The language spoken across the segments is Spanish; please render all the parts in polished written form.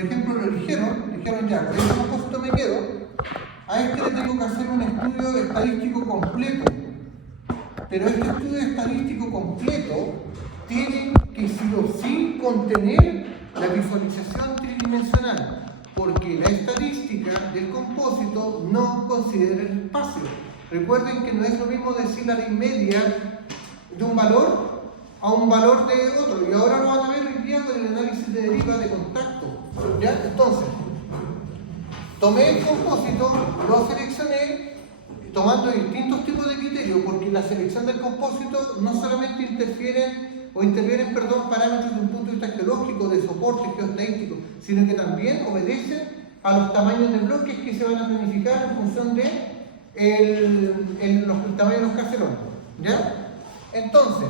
Por ejemplo, lo dijeron ya, con este compósito me quedo, a este le tengo que hacer un estudio estadístico completo. Pero este estudio estadístico completo tiene que sí o sí contener la visualización tridimensional, porque la estadística del compósito no considera el espacio. Recuerden que no es lo mismo decir la ley media de un valor a un valor de otro, y ahora lo van a ver hoy día con el análisis de deriva de contacto. ¿Ya? Entonces, tomé el compósito, lo seleccioné, tomando distintos tipos de criterios, porque la selección del compósito no solamente intervienen parámetros de un punto de vista geológico, de soporte geoestadístico, sino que también obedecen a los tamaños de bloques que se van a planificar en función de los tamaños de los caserones. ¿Ya? Entonces,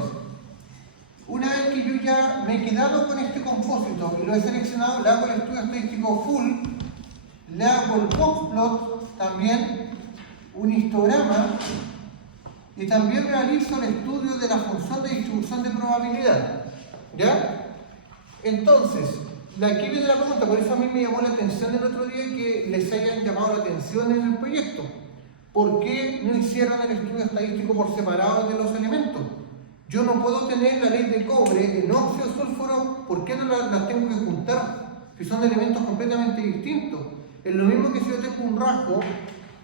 una vez que yo ya me he quedado con este compósito y lo he seleccionado, le hago el estudio estadístico full, le hago el boxplot también, un histograma, y también realizo el estudio de la función de distribución de probabilidad. ¿Ya? Entonces, aquí viene la pregunta, por eso a mí me llamó la atención el otro día que les hayan llamado la atención en el proyecto. ¿Por qué no hicieron el estudio estadístico por separado de los elementos? Yo no puedo tener la ley de cobre en óxido sulfuro, ¿por qué no las tengo que juntar? Si son elementos completamente distintos. Es lo mismo que si yo tengo un rasgo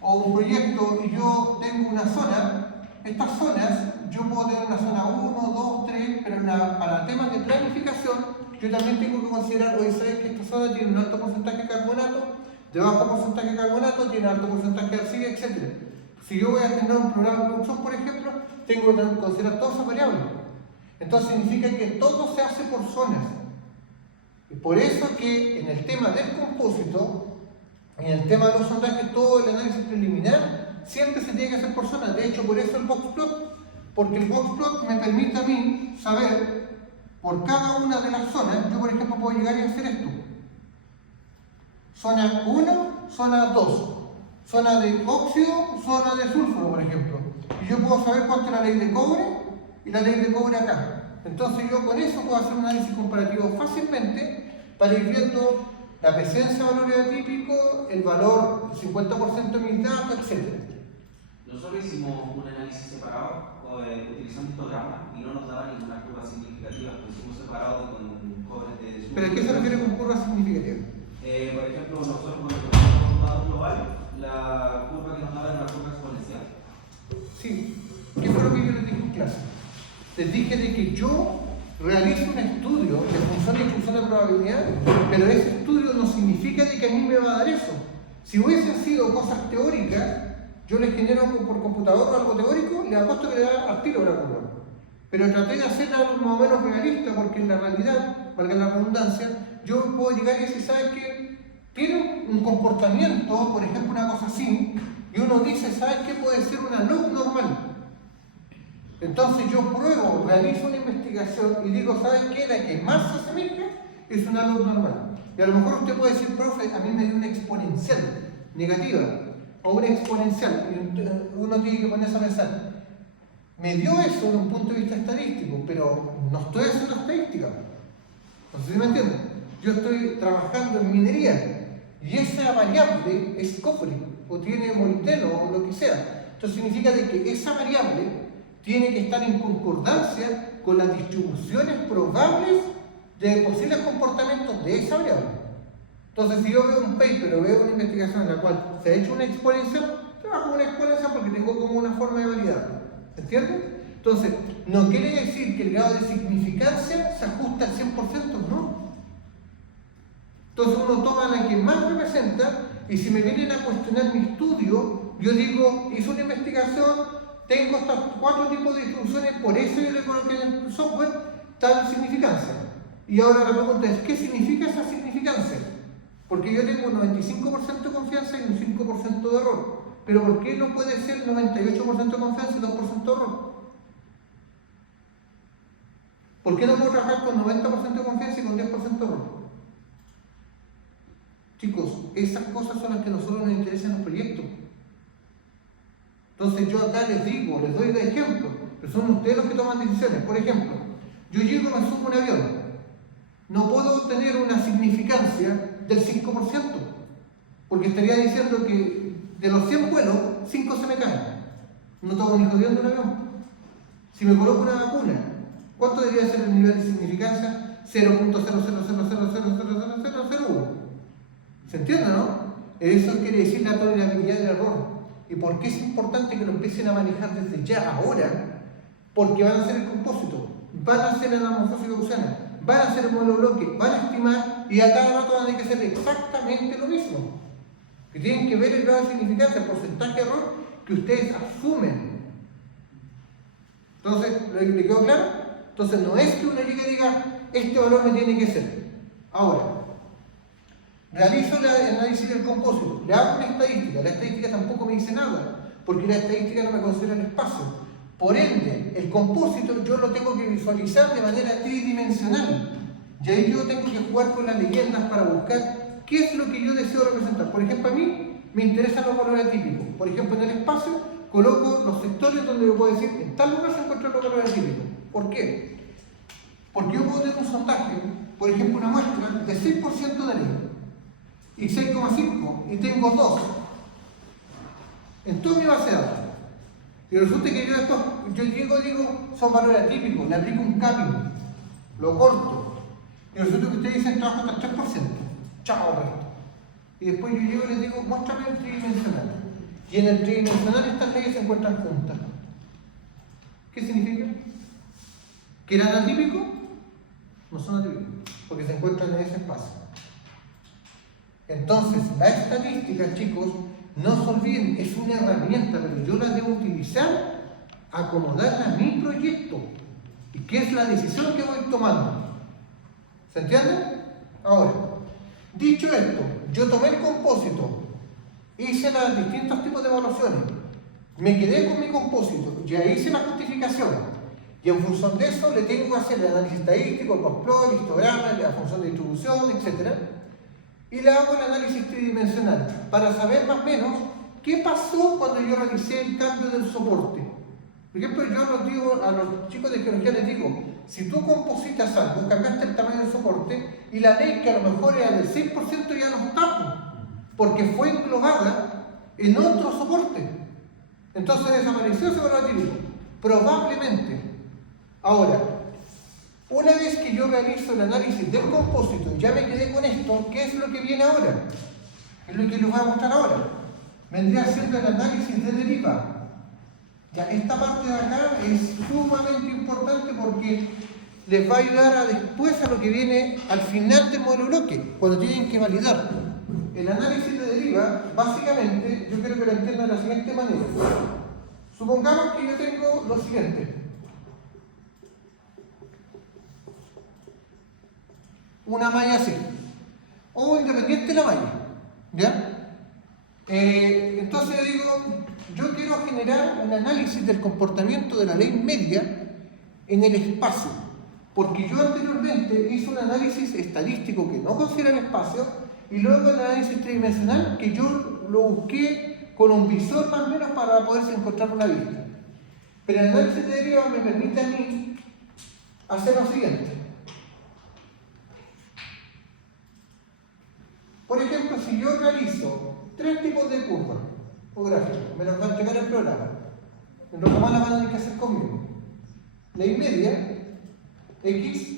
o un proyecto y yo tengo una zona, estas zonas, yo puedo tener una zona 1, 2, 3, pero para temas de planificación, yo también tengo que considerar, oye, ¿sabes que esta zona tiene un alto porcentaje de carbonato, de bajo porcentaje de carbonato, tiene alto porcentaje de arcilla, etc.? Si yo voy a generar un programa de producción, por ejemplo, tengo que considerar todas esas variables. Entonces significa que todo se hace por zonas. Y por eso que en el tema del compósito, en el tema de los sondajes, todo el análisis preliminar siempre se tiene que hacer por zonas. De hecho, por eso el boxplot, porque el boxplot me permite a mí saber por cada una de las zonas. Yo, por ejemplo, puedo llegar y hacer esto: zona 1, zona 2, zona de óxido, zona de sulfuro, por ejemplo. Y yo puedo saber cuánto es la ley de cobre y la ley de cobre acá. Entonces yo con eso puedo hacer un análisis comparativo fácilmente para ir viendo la presencia de valores atípicos, el valor 50% de mis datos, etc. Nosotros hicimos un análisis separado utilizando histogramas y no nos daba ninguna curva significativa. Lo hicimos separado con cobres de sulfuro. ¿Pero a qué se refiere con curva significativa? Por ejemplo, nosotros cuando tomamos un dato global, la curva que nos daba era una curva exponencial. Sí. ¿Qué fue lo que yo les dije en clase? Les dije de que yo realizo un estudio de función de distribución de probabilidad, pero ese estudio no significa de que a mí me va a dar eso. Si hubiesen sido cosas teóricas, yo les genero por computador algo teórico, le apuesto que le da al tiro la curva. Pero traté de hacer algo más o menos realista, porque en la realidad, valga la redundancia, yo puedo llegar y decir, ¿sabes qué? Tiene un comportamiento, por ejemplo, una cosa así, y uno dice, ¿sabes qué? Puede ser una log normal. Entonces yo pruebo, realizo una investigación y digo, ¿sabes qué? La que más se asemeja es una log normal. Y a lo mejor usted puede decir, profe, a mí me dio una exponencial negativa o una exponencial. Y uno tiene que ponerse a pensar, me dio eso desde un punto de vista estadístico, pero no estoy haciendo estadística. No sé si me entienden. Yo estoy trabajando en minería y esa variable es cobre o tiene molibdeno o lo que sea. Entonces significa de que esa variable tiene que estar en concordancia con las distribuciones probables de posibles comportamientos de esa variable. Entonces, si yo veo un paper o veo una investigación en la cual se ha hecho una exponencial, trabajo una exponencial porque tengo como una forma de validar. ¿Entienden? Entonces, no quiere decir que el grado de significancia se ajusta al 100%, no. Entonces uno toma la que más representa y si me vienen a cuestionar mi estudio, yo digo, hice una investigación, tengo estos 4 tipos de distribuciones, por eso yo le coloqué en el software tal significancia. Y ahora la pregunta es, ¿qué significa esa significancia? Porque yo tengo un 95% de confianza y un 5% de error. Pero ¿por qué no puede ser 98% de confianza y 2% de error? ¿Por qué no puedo trabajar con 90% de confianza y con 10% de error? Chicos, esas cosas son las que a nosotros nos interesan en los proyectos. Entonces yo acá les digo, les doy de ejemplo, pero son ustedes los que toman decisiones. Por ejemplo, yo llego y me subo a un avión. No puedo obtener una significancia variancia del 5%, porque estaría diciendo que de los 100 vuelos, 5 se me caen. No tomo ni jodiendo un avión. Si me coloco una vacuna, ¿cuánto debería ser el nivel de significancia? 0.000000001. ¿Se entiende, no? Eso quiere decir la tolerabilidad del error. ¿Y por qué es importante que lo empiecen a manejar desde ya, ahora? Porque van a hacer el compósito, van a hacer la anamorfosis gaussiana, van a hacer el modelo bloque, van a estimar y a cada rato van a tener que hacer exactamente lo mismo. Que tienen que ver el grado de significancia, el porcentaje de error que ustedes asumen. Entonces, ¿le quedó claro? Entonces, no es que uno llegue y diga, este valor me tiene que ser. Ahora, realizo el análisis del compósito, le hago una estadística. La estadística tampoco me dice nada, porque la estadística no me considera el espacio. Por ende, el compósito yo lo tengo que visualizar de manera tridimensional. Y ahí yo tengo que jugar con las leyendas para buscar qué es lo que yo deseo representar. Por ejemplo, a mí me interesan los valores atípicos. Por ejemplo, en el espacio coloco los sectores donde yo puedo decir, en tal lugar se encuentran los valores atípicos. ¿Por qué? Porque yo puedo tener un sondaje, por ejemplo, una muestra de 6% de ley y 6,5 y tengo 2 en toda mi base de datos. Y resulta que yo llego y digo, son valores atípicos, le aplico un capping, lo corto. Y resulta que ustedes dicen, trabajo hasta 3%. Chao, resto. Y después yo llego y les digo, muéstrame el tridimensional. Y en el tridimensional estas leyes se encuentran juntas. ¿Qué significa? ¿Que eran atípicos? No son atípicos, porque se encuentran en ese espacio. Entonces, la estadística, chicos, no se olviden, es una herramienta, pero yo la debo utilizar, acomodarla a mi proyecto. ¿Y qué es la decisión que voy tomando? ¿Se entiende? Ahora, dicho esto, yo tomé el compósito, hice los distintos tipos de evaluaciones, me quedé con mi compósito, ya hice la justificación, y en función de eso le tengo que hacer el análisis estadístico, el post-plot, el histograma, la función de distribución, etc. Y le hago el análisis tridimensional para saber más o menos qué pasó cuando yo realicé el cambio del soporte. Por ejemplo, yo a los chicos de geología les digo, si tú compositas algo, cambiaste el tamaño del soporte y la ley que a lo mejor era del 6% ya no está, porque fue englobada en otro soporte. Entonces desapareció ese valor atípico. Probablemente. Ahora, una vez que yo realizo el análisis del compósito y ya me quedé con esto, ¿qué es lo que viene ahora? Es lo que les voy a mostrar ahora. Vendría siendo el análisis de deriva. Ya, esta parte de acá es sumamente importante porque les va a ayudar a después a lo que viene al final del modelo bloque, cuando tienen que validar. El análisis de deriva, básicamente, yo quiero que lo entiendan de la siguiente manera. Supongamos que yo tengo lo siguiente. Una malla así, o independiente de la malla, ¿ya? Entonces yo digo, yo quiero generar un análisis del comportamiento de la ley media en el espacio, porque yo anteriormente hice un análisis estadístico que no considera el espacio, y luego el análisis tridimensional que yo lo busqué con un visor más o menos para poderse encontrar una vista. Pero el análisis de deriva me permite a mí hacer lo siguiente. Por ejemplo, si yo realizo 3 tipos de curvas o gráficos, me los va a entregar el programa. En lo que más la van a tener que hacer conmigo. Ley media, X,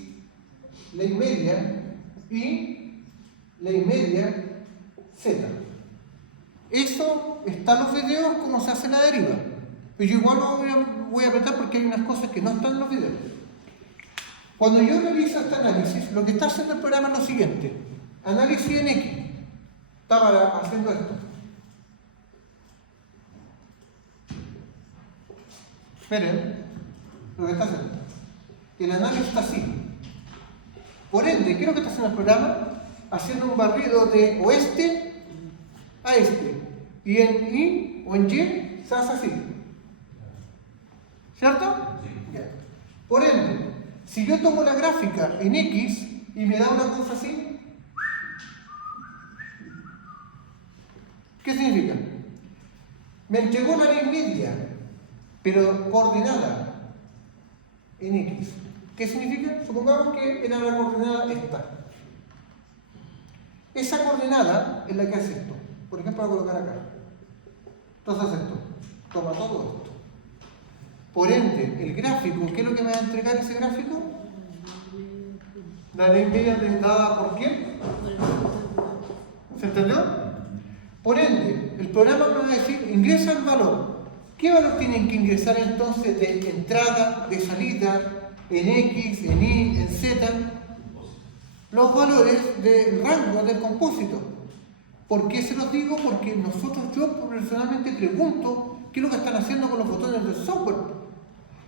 ley media, Y, ley media, Z. Eso está en los videos, cómo se hace la deriva. Pero yo igual lo voy a apretar porque hay unas cosas que no están en los videos. Cuando yo realizo este análisis, lo que está haciendo el programa es lo siguiente. Análisis en X. Estaba haciendo esto. Esperen, lo que está haciendo. El análisis está así. Por ende, ¿qué es lo que está haciendo el programa? Haciendo un barrido de oeste a este. Y en Y o en Y se hace así. ¿Cierto? Sí. Por ende, si yo tomo la gráfica en X y me da una cosa así, ¿qué significa? Me entregó la ley media, pero coordenada en X. ¿Qué significa? Supongamos que era la coordenada esta. Esa coordenada es la que hace esto. Por ejemplo, voy a colocar acá. Entonces hace esto. Toma todo esto. Por ende, el gráfico, ¿qué es lo que me va a entregar ese gráfico? La ley media dada por quién. ¿Se entendió? Por ende, el programa me va a decir, ingresa el valor. ¿Qué valor tienen que ingresar entonces de entrada, de salida, en X, en Y, en Z? Los valores del rango del compósito. ¿Por qué se los digo? Porque yo personalmente pregunto qué es lo que están haciendo con los botones del software.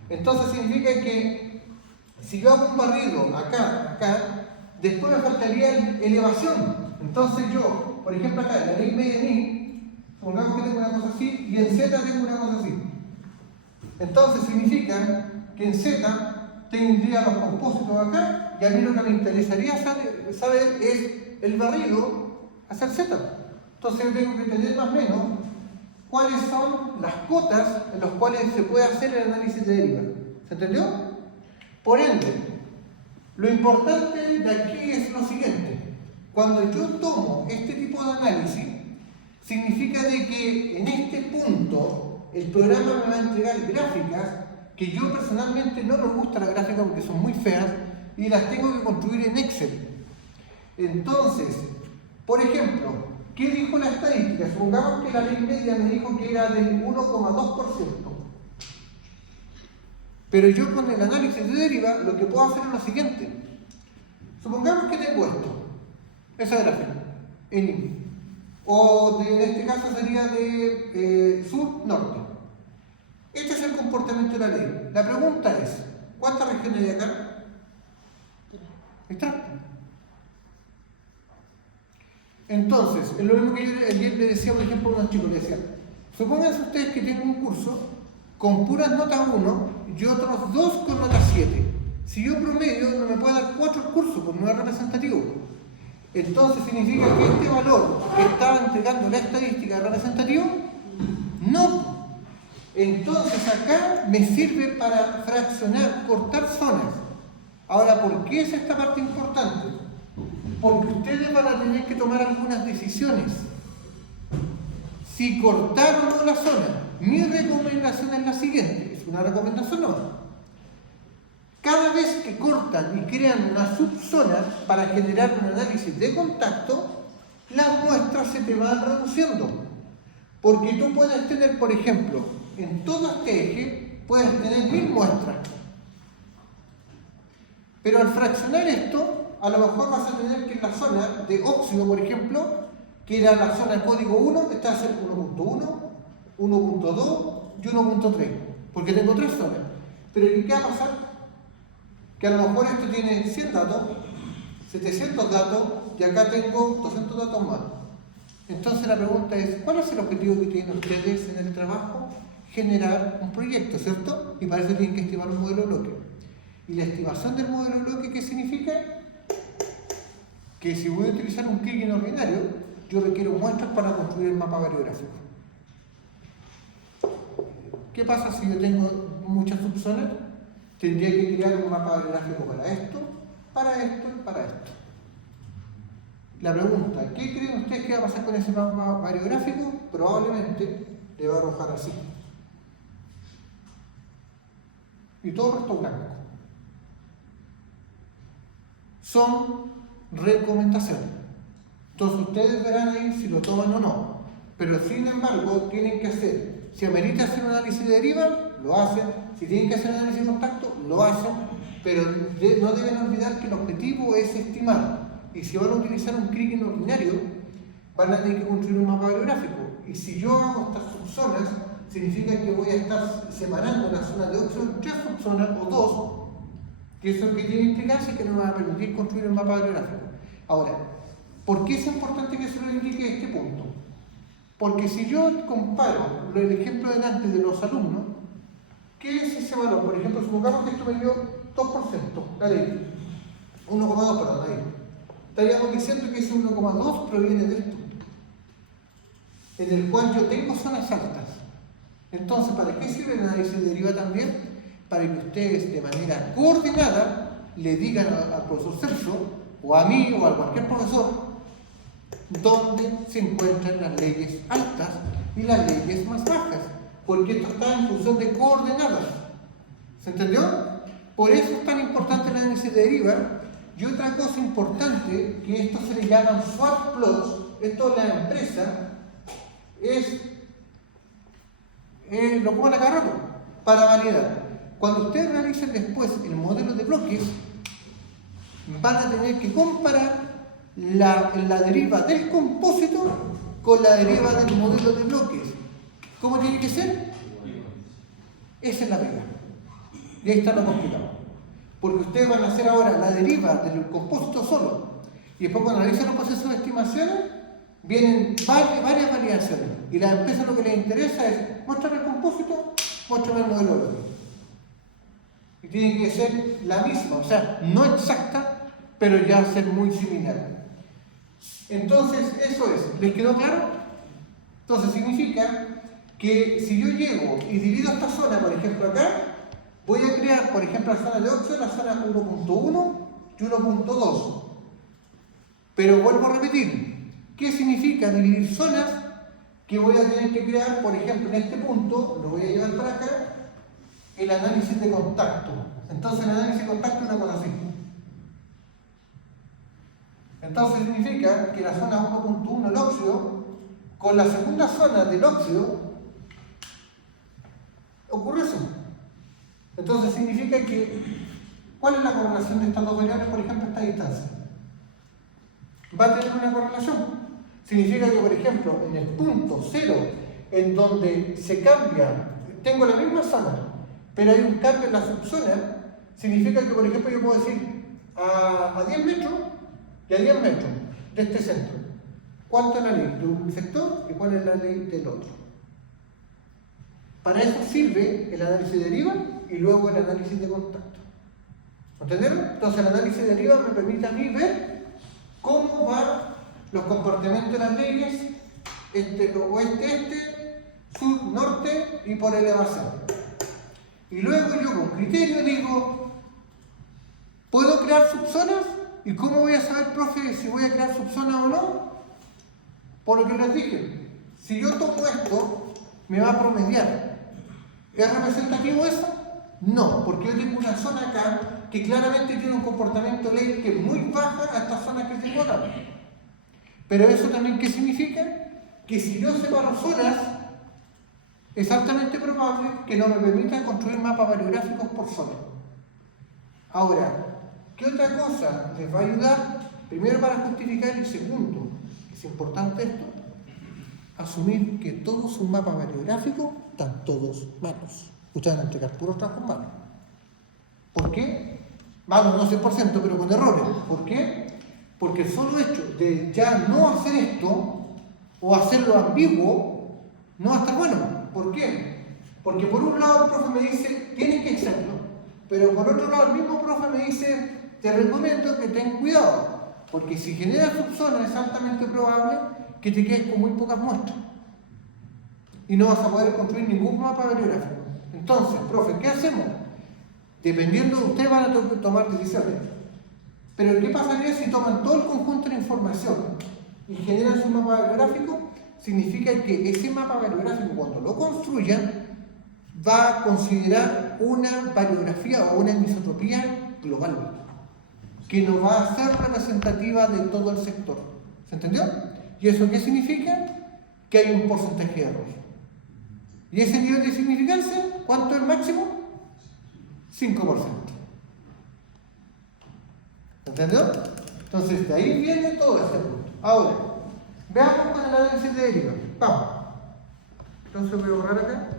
Entonces significa que si yo hago un barrido acá, después me faltaría elevación. Entonces yo, por ejemplo acá, en la ley media en Y, supongamos que tengo una cosa así, y en Z tengo una cosa así. Entonces significa que en Z tendría los compósitos acá, y a mí lo que me interesaría saber es el barrido hacia el Z. Entonces yo tengo que entender más o menos cuáles son las cotas en las cuales se puede hacer el análisis de deriva. ¿Se entendió? Por ende, lo importante de aquí es lo siguiente. Cuando yo tomo este tipo de análisis, significa de que en este punto el programa me va a entregar gráficas que yo personalmente no me gusta la gráfica porque son muy feas y las tengo que construir en Excel. Entonces, por ejemplo, ¿qué dijo la estadística? Supongamos que la ley media me dijo que era del 1,2%. Pero yo con el análisis de deriva lo que puedo hacer es lo siguiente. Supongamos que tengo esto, esa gráfica, en Y. O en este caso sería de sur-norte. Este es el comportamiento de la ley. La pregunta es, ¿cuántas regiones hay acá? ¿Está? Entonces, es lo mismo que yo ayer le decía, por ejemplo, a unos chicos, le decía, supónganse ustedes que tienen un curso con puras notas 1 y otros 2 con notas 7. Si yo promedio, no me puede dar 4 el curso, porque no es representativo. Entonces, ¿significa que este valor que estaba entregando la estadística es representativo? No. Entonces, acá me sirve para fraccionar, cortar zonas. Ahora, ¿por qué es esta parte importante? Porque ustedes van a tener que tomar algunas decisiones. Si cortar o no la zona. Mi recomendación es la siguiente, es una recomendación no. Cada vez que cortan y crean una subzona para generar un análisis de contacto, las muestras se te van reduciendo. Porque tú puedes tener, por ejemplo, en todo este eje, puedes tener 1000 muestras. Pero al fraccionar esto, a lo mejor vas a tener que en la zona de óxido, por ejemplo, que era la zona código 1, está a ser 1.1, 1.2 y 1.3, porque tengo 3 zonas. Pero ¿qué va a pasar? Que a lo mejor esto tiene 100 datos, 700 datos, y acá tengo 200 datos más. Entonces la pregunta es, ¿cuál es el objetivo que tienen ustedes en el trabajo? Generar un proyecto, ¿cierto? Y para eso tienen que estimar un modelo bloque. ¿Y la estimación del modelo bloque qué significa? Que si voy a utilizar un clic en ordinario, yo requiero muestras para construir el mapa variográfico. ¿Qué pasa si yo tengo muchas subzonas? Tendría que crear un mapa variográfico para esto y para esto. La pregunta, ¿qué creen ustedes que va a pasar con ese mapa variográfico? Probablemente le va a arrojar así. Y todo el resto blanco. Son recomendaciones. Entonces ustedes verán ahí si lo toman o no. Pero sin embargo, tienen que hacer. Si amerita hacer un análisis de deriva, lo hacen. Si tienen que hacer un análisis de contacto, lo hacen. Pero no deben olvidar que el objetivo es estimar. Y si van a utilizar un clic ordinario, van a tener que construir un mapa variográfico. Y si yo hago estas subzonas, significa que voy a estar separando la zona de óxido en 3 subzonas o 2, que eso que tiene que implicarse que no me va a permitir construir un mapa variográfico. Ahora, ¿por qué es importante que se lo indique este punto? Porque si yo comparo el ejemplo delante de los alumnos, ¿qué es ese valor? Por ejemplo, supongamos que esto me dio 2%, la ley, 1,2, perdón, la ley. Estaríamos diciendo que ese 1,2 proviene de esto, en el cual yo tengo zonas altas. Entonces, ¿para qué sirve el análisis de deriva también? Para que ustedes de manera coordinada le digan al profesor Celso, o a mí, o a cualquier profesor, donde se encuentran las leyes altas y las leyes más bajas, porque esto está en función de coordenadas. ¿Se entendió? Por eso es tan importante el análisis de deriva. Y otra cosa importante, que esto se le llaman swap plots, esto la empresa lo ocupan acá rato para validar. Cuando ustedes realicen después el modelo de bloques, van a tener que comparar la deriva del compósito con la deriva del modelo de bloques. ¿Cómo tiene que ser? Esa es la regla. Y ahí está lo complicado. Porque ustedes van a hacer ahora la deriva del compósito solo. Y después cuando analicen los procesos de estimaciones, vienen varias variaciones. Y la empresa lo que les interesa es mostrar el compósito, mostrar el modelo de bloques. Y tiene que ser la misma, o sea, no exacta, pero ya ser muy similar. Entonces, eso es. ¿Les quedó claro? Entonces significa que si yo llego y divido esta zona, por ejemplo acá, voy a crear, por ejemplo, la zona de óxido, la zona 1.1 y 1.2. Pero vuelvo a repetir, ¿qué significa dividir zonas? Que voy a tener que crear, por ejemplo, en este punto, lo voy a llevar para acá, el análisis de contacto. Entonces el análisis de contacto es una cosa así. Entonces significa que la zona 1.1, el óxido, con la segunda zona del óxido, ocurre eso. Entonces significa que, ¿cuál es la correlación de estas dos variables, por ejemplo, esta distancia? Va a tener una correlación. Significa que, por ejemplo, en el punto 0, en donde se cambia, tengo la misma zona, pero hay un cambio en la subzona, significa que, por ejemplo, yo puedo decir a 10 metros y a 10 metros de este centro, ¿cuánto es la ley de un sector y cuál es la ley del otro? Para eso sirve el análisis de deriva y luego el análisis de contacto. ¿Entendieron? Entonces el análisis de deriva me permite a mí ver cómo van los comportamientos de las leyes, oeste-este, sur-norte y por elevación. Y luego yo con criterio digo, ¿puedo crear subzonas? ¿Y cómo voy a saber, profe, si voy a crear subzonas o no? Por lo que les dije, si yo tomo esto, me va a promediar. ¿Es representativo eso? No, porque yo tengo una zona acá que claramente tiene un comportamiento ley que es muy baja a estas zonas que tengo acá. Pero eso también, ¿qué significa? Que si yo separo zonas, es altamente probable que no me permita construir mapas variográficos por zona. Ahora, ¿qué otra cosa les va a ayudar? Primero para justificar y segundo, es importante esto, asumir que todos sus mapas variográficos están todos malos. Ustedes van a entregar puros trabajos malos. ¿Por qué? Malos no 100%, pero con errores. ¿Por qué? Porque el solo hecho de ya no hacer esto o hacerlo ambiguo no va a estar bueno. ¿Por qué? Porque por un lado el profe me dice, tienes que hacerlo, pero por otro lado el mismo profe me dice, te recomiendo que ten cuidado, porque si generas subzonas es altamente probable que te quedes con muy pocas muestras y no vas a poder construir ningún mapa variográfico. Entonces, profe, ¿qué hacemos? Dependiendo de ustedes van a tomar decisiones. Pero ¿qué pasaría si toman todo el conjunto de información y generan su mapa variográfico? Significa que ese mapa variográfico, cuando lo construyan, va a considerar una variografía o una anisotropía global, que no va a ser representativa de todo el sector. ¿Se entendió? ¿Y eso qué significa? Que hay un porcentaje de error. ¿Y ese nivel de significancia, cuánto es el máximo? 5%. ¿Entendió? Entonces, de ahí viene todo este punto. Ahora, veamos con el análisis de deriva. Vamos. Entonces voy a borrar acá.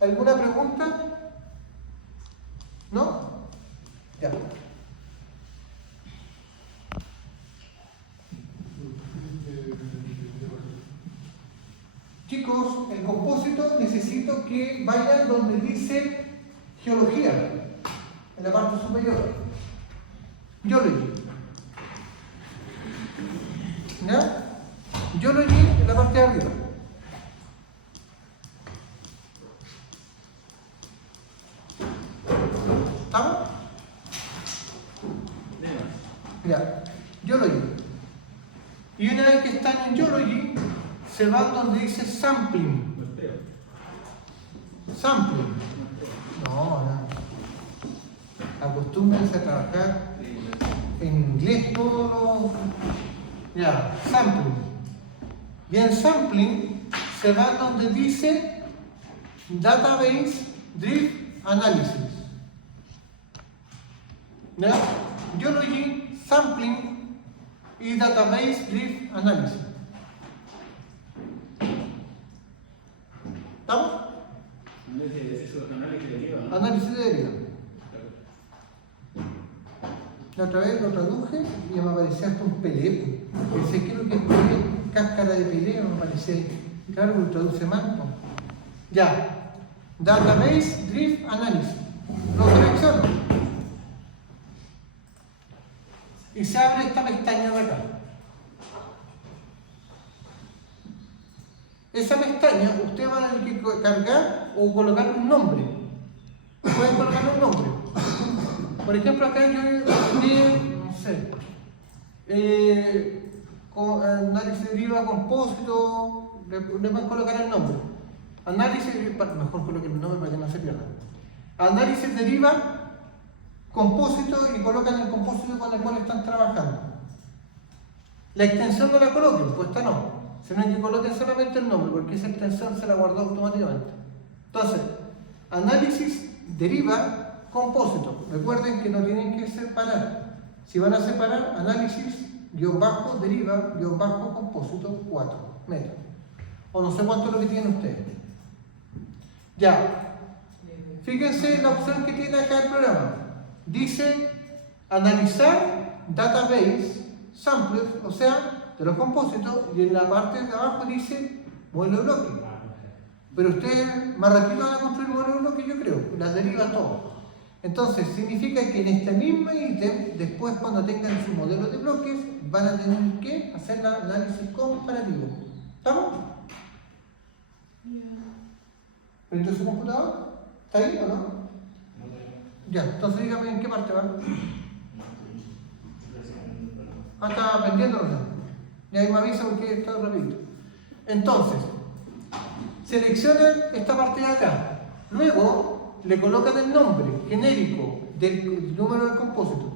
¿Alguna pregunta? ¿No? Ya. Chicos, el compósito necesito que vayan donde dice geología, en la parte superior. Geology. ¿Ya? Geology en la parte de arriba. ¿Estamos? Ya. Geology. Y una vez que están en Geology, se van donde dice sampling. Sampling. No. Acostúmbrense a trabajar en inglés todo. Ya, sampling. Y en sampling se va donde dice Database Drift Analysis. ¿Ya? Geology, Sampling y Database Drift Analysis. ¿Estamos? Análisis de deriva. La otra vez lo traduje y me aparecía hasta un PDF. Pensé que lo que es cáscara de pelea, me parece. Claro, lo traduce mal. ¿No? Ya. Database Drift Analysis. Lo selecciono. Y se abre esta pestaña de acá. Esa pestaña usted va a tener que cargar o colocar un nombre. Pueden colocar un nombre. Por ejemplo, acá yo di, no sé, análisis de deriva compósito, le pueden colocar el nombre. Análisis, mejor coloquen el nombre para que no se pierda. Análisis de deriva compósito y colocan el compósito con el cual están trabajando. La extensión no la coloquen, pues esta no, sino que coloquen solamente el nombre, porque esa extensión se la guardó automáticamente. Entonces, análisis deriva compósito. Recuerden que no tienen que separar. Si van a separar, análisis deriva compósito 4 metros. O no sé cuánto es lo que tienen ustedes. Ya. Fíjense la opción que tiene acá el programa. Dice analizar database samples, o sea, de los compósitos, y en la parte de abajo dice modelo de bloque. Pero ustedes más ratito van a construir modelo de bloque, yo creo, las derivas todo. Entonces, significa que en este mismo ítem, después cuando tengan su modelo de bloques, van a tener que hacer el análisis comparativo. ¿Estamos? ¿Prendió su computador? ¿Está ahí o no? Ya, entonces dígame en qué parte va. Ah, está pendiendo, ¿no? Y ahí me avisa porque está rapidito. Entonces, seleccionan esta parte de acá. Luego le colocan el nombre genérico del número del compósito.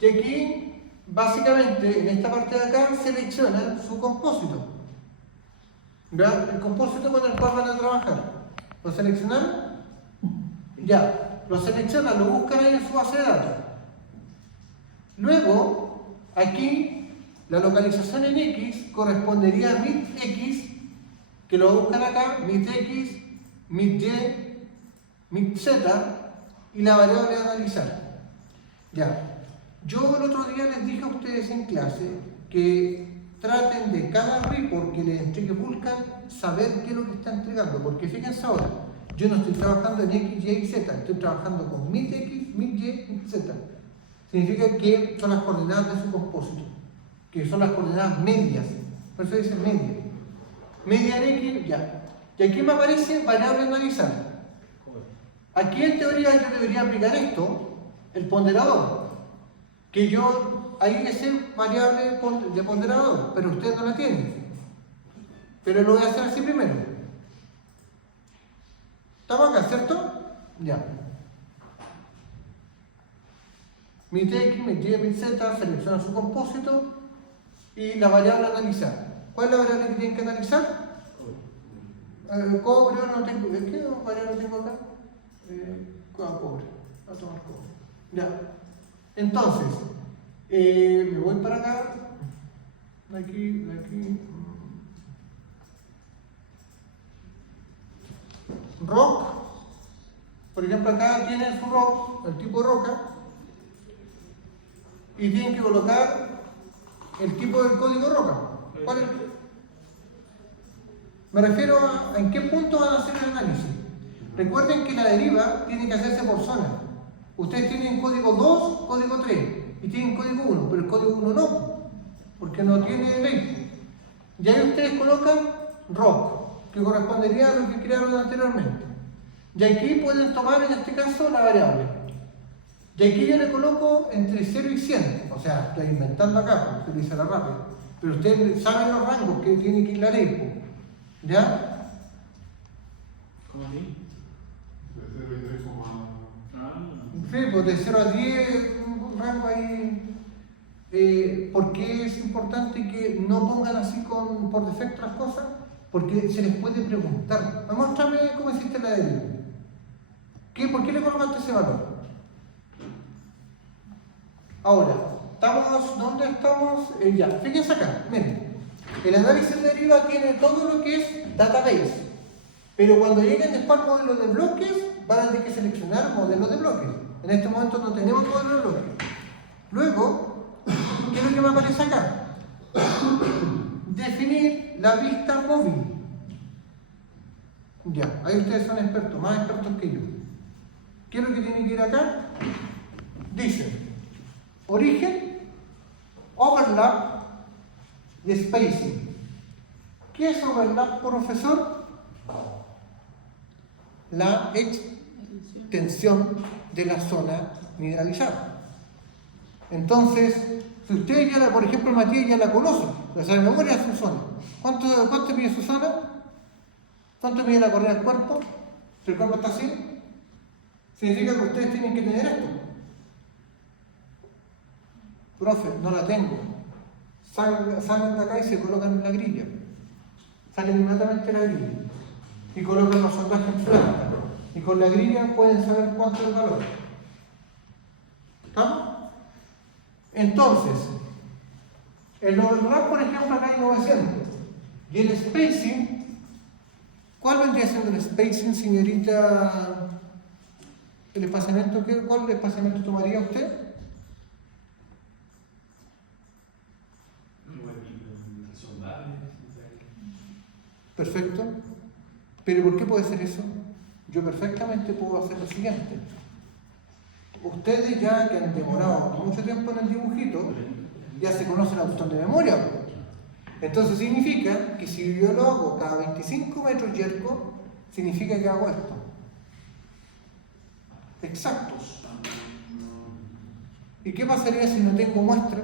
Y aquí, básicamente, en esta parte de acá, seleccionan su compósito. ¿Vean? El compósito con el cual van a trabajar. ¿Lo seleccionaron? Ya. Lo seleccionan, lo buscan ahí en su base de datos. Luego, aquí, la localización en X correspondería a MIT X, que lo buscan acá, MIT X, MIT Y, MIT Z, y la variable a analizar. Ya. Yo el otro día les dije a ustedes en clase que traten de cada report que les entregue Vulkan saber qué es lo que está entregando, porque fíjense ahora, yo no estoy trabajando en X, Y y Z, estoy trabajando con MIT X, MIT Y, MIT Z. Significa que son las coordenadas de su compósito, que son las coordenadas medias, por eso dice media. Media en X, ya. Y aquí me aparece variable analizar. Aquí en teoría yo debería aplicar esto, el ponderador, que yo, ahí ese variable de ponderador, pero ustedes no la tienen. Pero lo voy a hacer así primero. ¿Estamos acá, cierto? Ya. MIT X, MIT Y, MIT Z, selecciona su compósito y la variable a analizar. ¿Cuál es la variable que tienen que analizar? Cobre, no tengo. ¿Qué variable tengo acá? Cobre. A tomar cobre. Ya. Entonces, me voy para acá. De aquí. Rock, por ejemplo acá tienen su rock, el tipo roca, y tienen que colocar el tipo del código roca. ¿Cuál es? Me refiero a en qué punto van a hacer el análisis. Recuerden que la deriva tiene que hacerse por zona. Ustedes tienen código 2, código 3, y tienen código 1, pero el código 1 no, porque no tiene ley. Y ahí ustedes colocan rock, que correspondería a lo que crearon anteriormente. Y aquí pueden tomar en este caso la variable. Y aquí yo le coloco entre 0 y 100, o sea, estoy inventando acá, porque se utiliza la rápida. Pero ustedes saben los rangos que tiene que ir la ley, ¿ya? ¿Cómo así? De 0 y 3, Sí, pues de 0 a 10, un rango ahí. ¿Por qué es importante que no pongan así por defecto las cosas? Porque se les puede preguntar. Muéstrame cómo hiciste la deriva. ¿Por qué le colocaste ese valor? Ahora, ¿dónde estamos? Ya, fíjense acá, miren. El análisis de deriva tiene todo lo que es database. Pero cuando lleguen después al modelo de bloques, van a tener que seleccionar modelo de bloques. En este momento no tenemos modelo de bloques. Luego, ¿qué es lo que me aparece acá? Definir la vista móvil. Ya, ahí ustedes son expertos, más expertos que yo. ¿Qué es lo que tiene que ir acá? Dice, origen, overlap y spacing. ¿Qué es overlap, profesor? La extensión de la zona mineralizada. Entonces, si ustedes ya, por ejemplo, Matías ya la conoce, la sabe de memoria de su zona. ¿Cuánto mide su zona? ¿Cuánto mide la correa del cuerpo? Si el cuerpo está así, significa que ustedes tienen que tener esto. Profe, no la tengo. Salen de acá y se colocan en la grilla. Salen inmediatamente en la grilla. Y colocan los sondajes en planta. Y con la grilla pueden saber cuánto es el valor. ¿Estamos? Entonces, el overlap, por ejemplo, acá hay 900. Y el spacing, ¿cuál vendría siendo el spacing, señorita? ¿El espaciamiento? ¿Cuál espaciamiento tomaría usted? Perfecto. ¿Pero por qué puede ser eso? Yo perfectamente puedo hacer lo siguiente. Ustedes ya que han demorado mucho tiempo en el dibujito, ya se conocen la cuestión de memoria. Entonces significa que si yo lo hago cada 25 metros yerco, significa que hago esto. Exactos. ¿Y qué pasaría si no tengo muestra?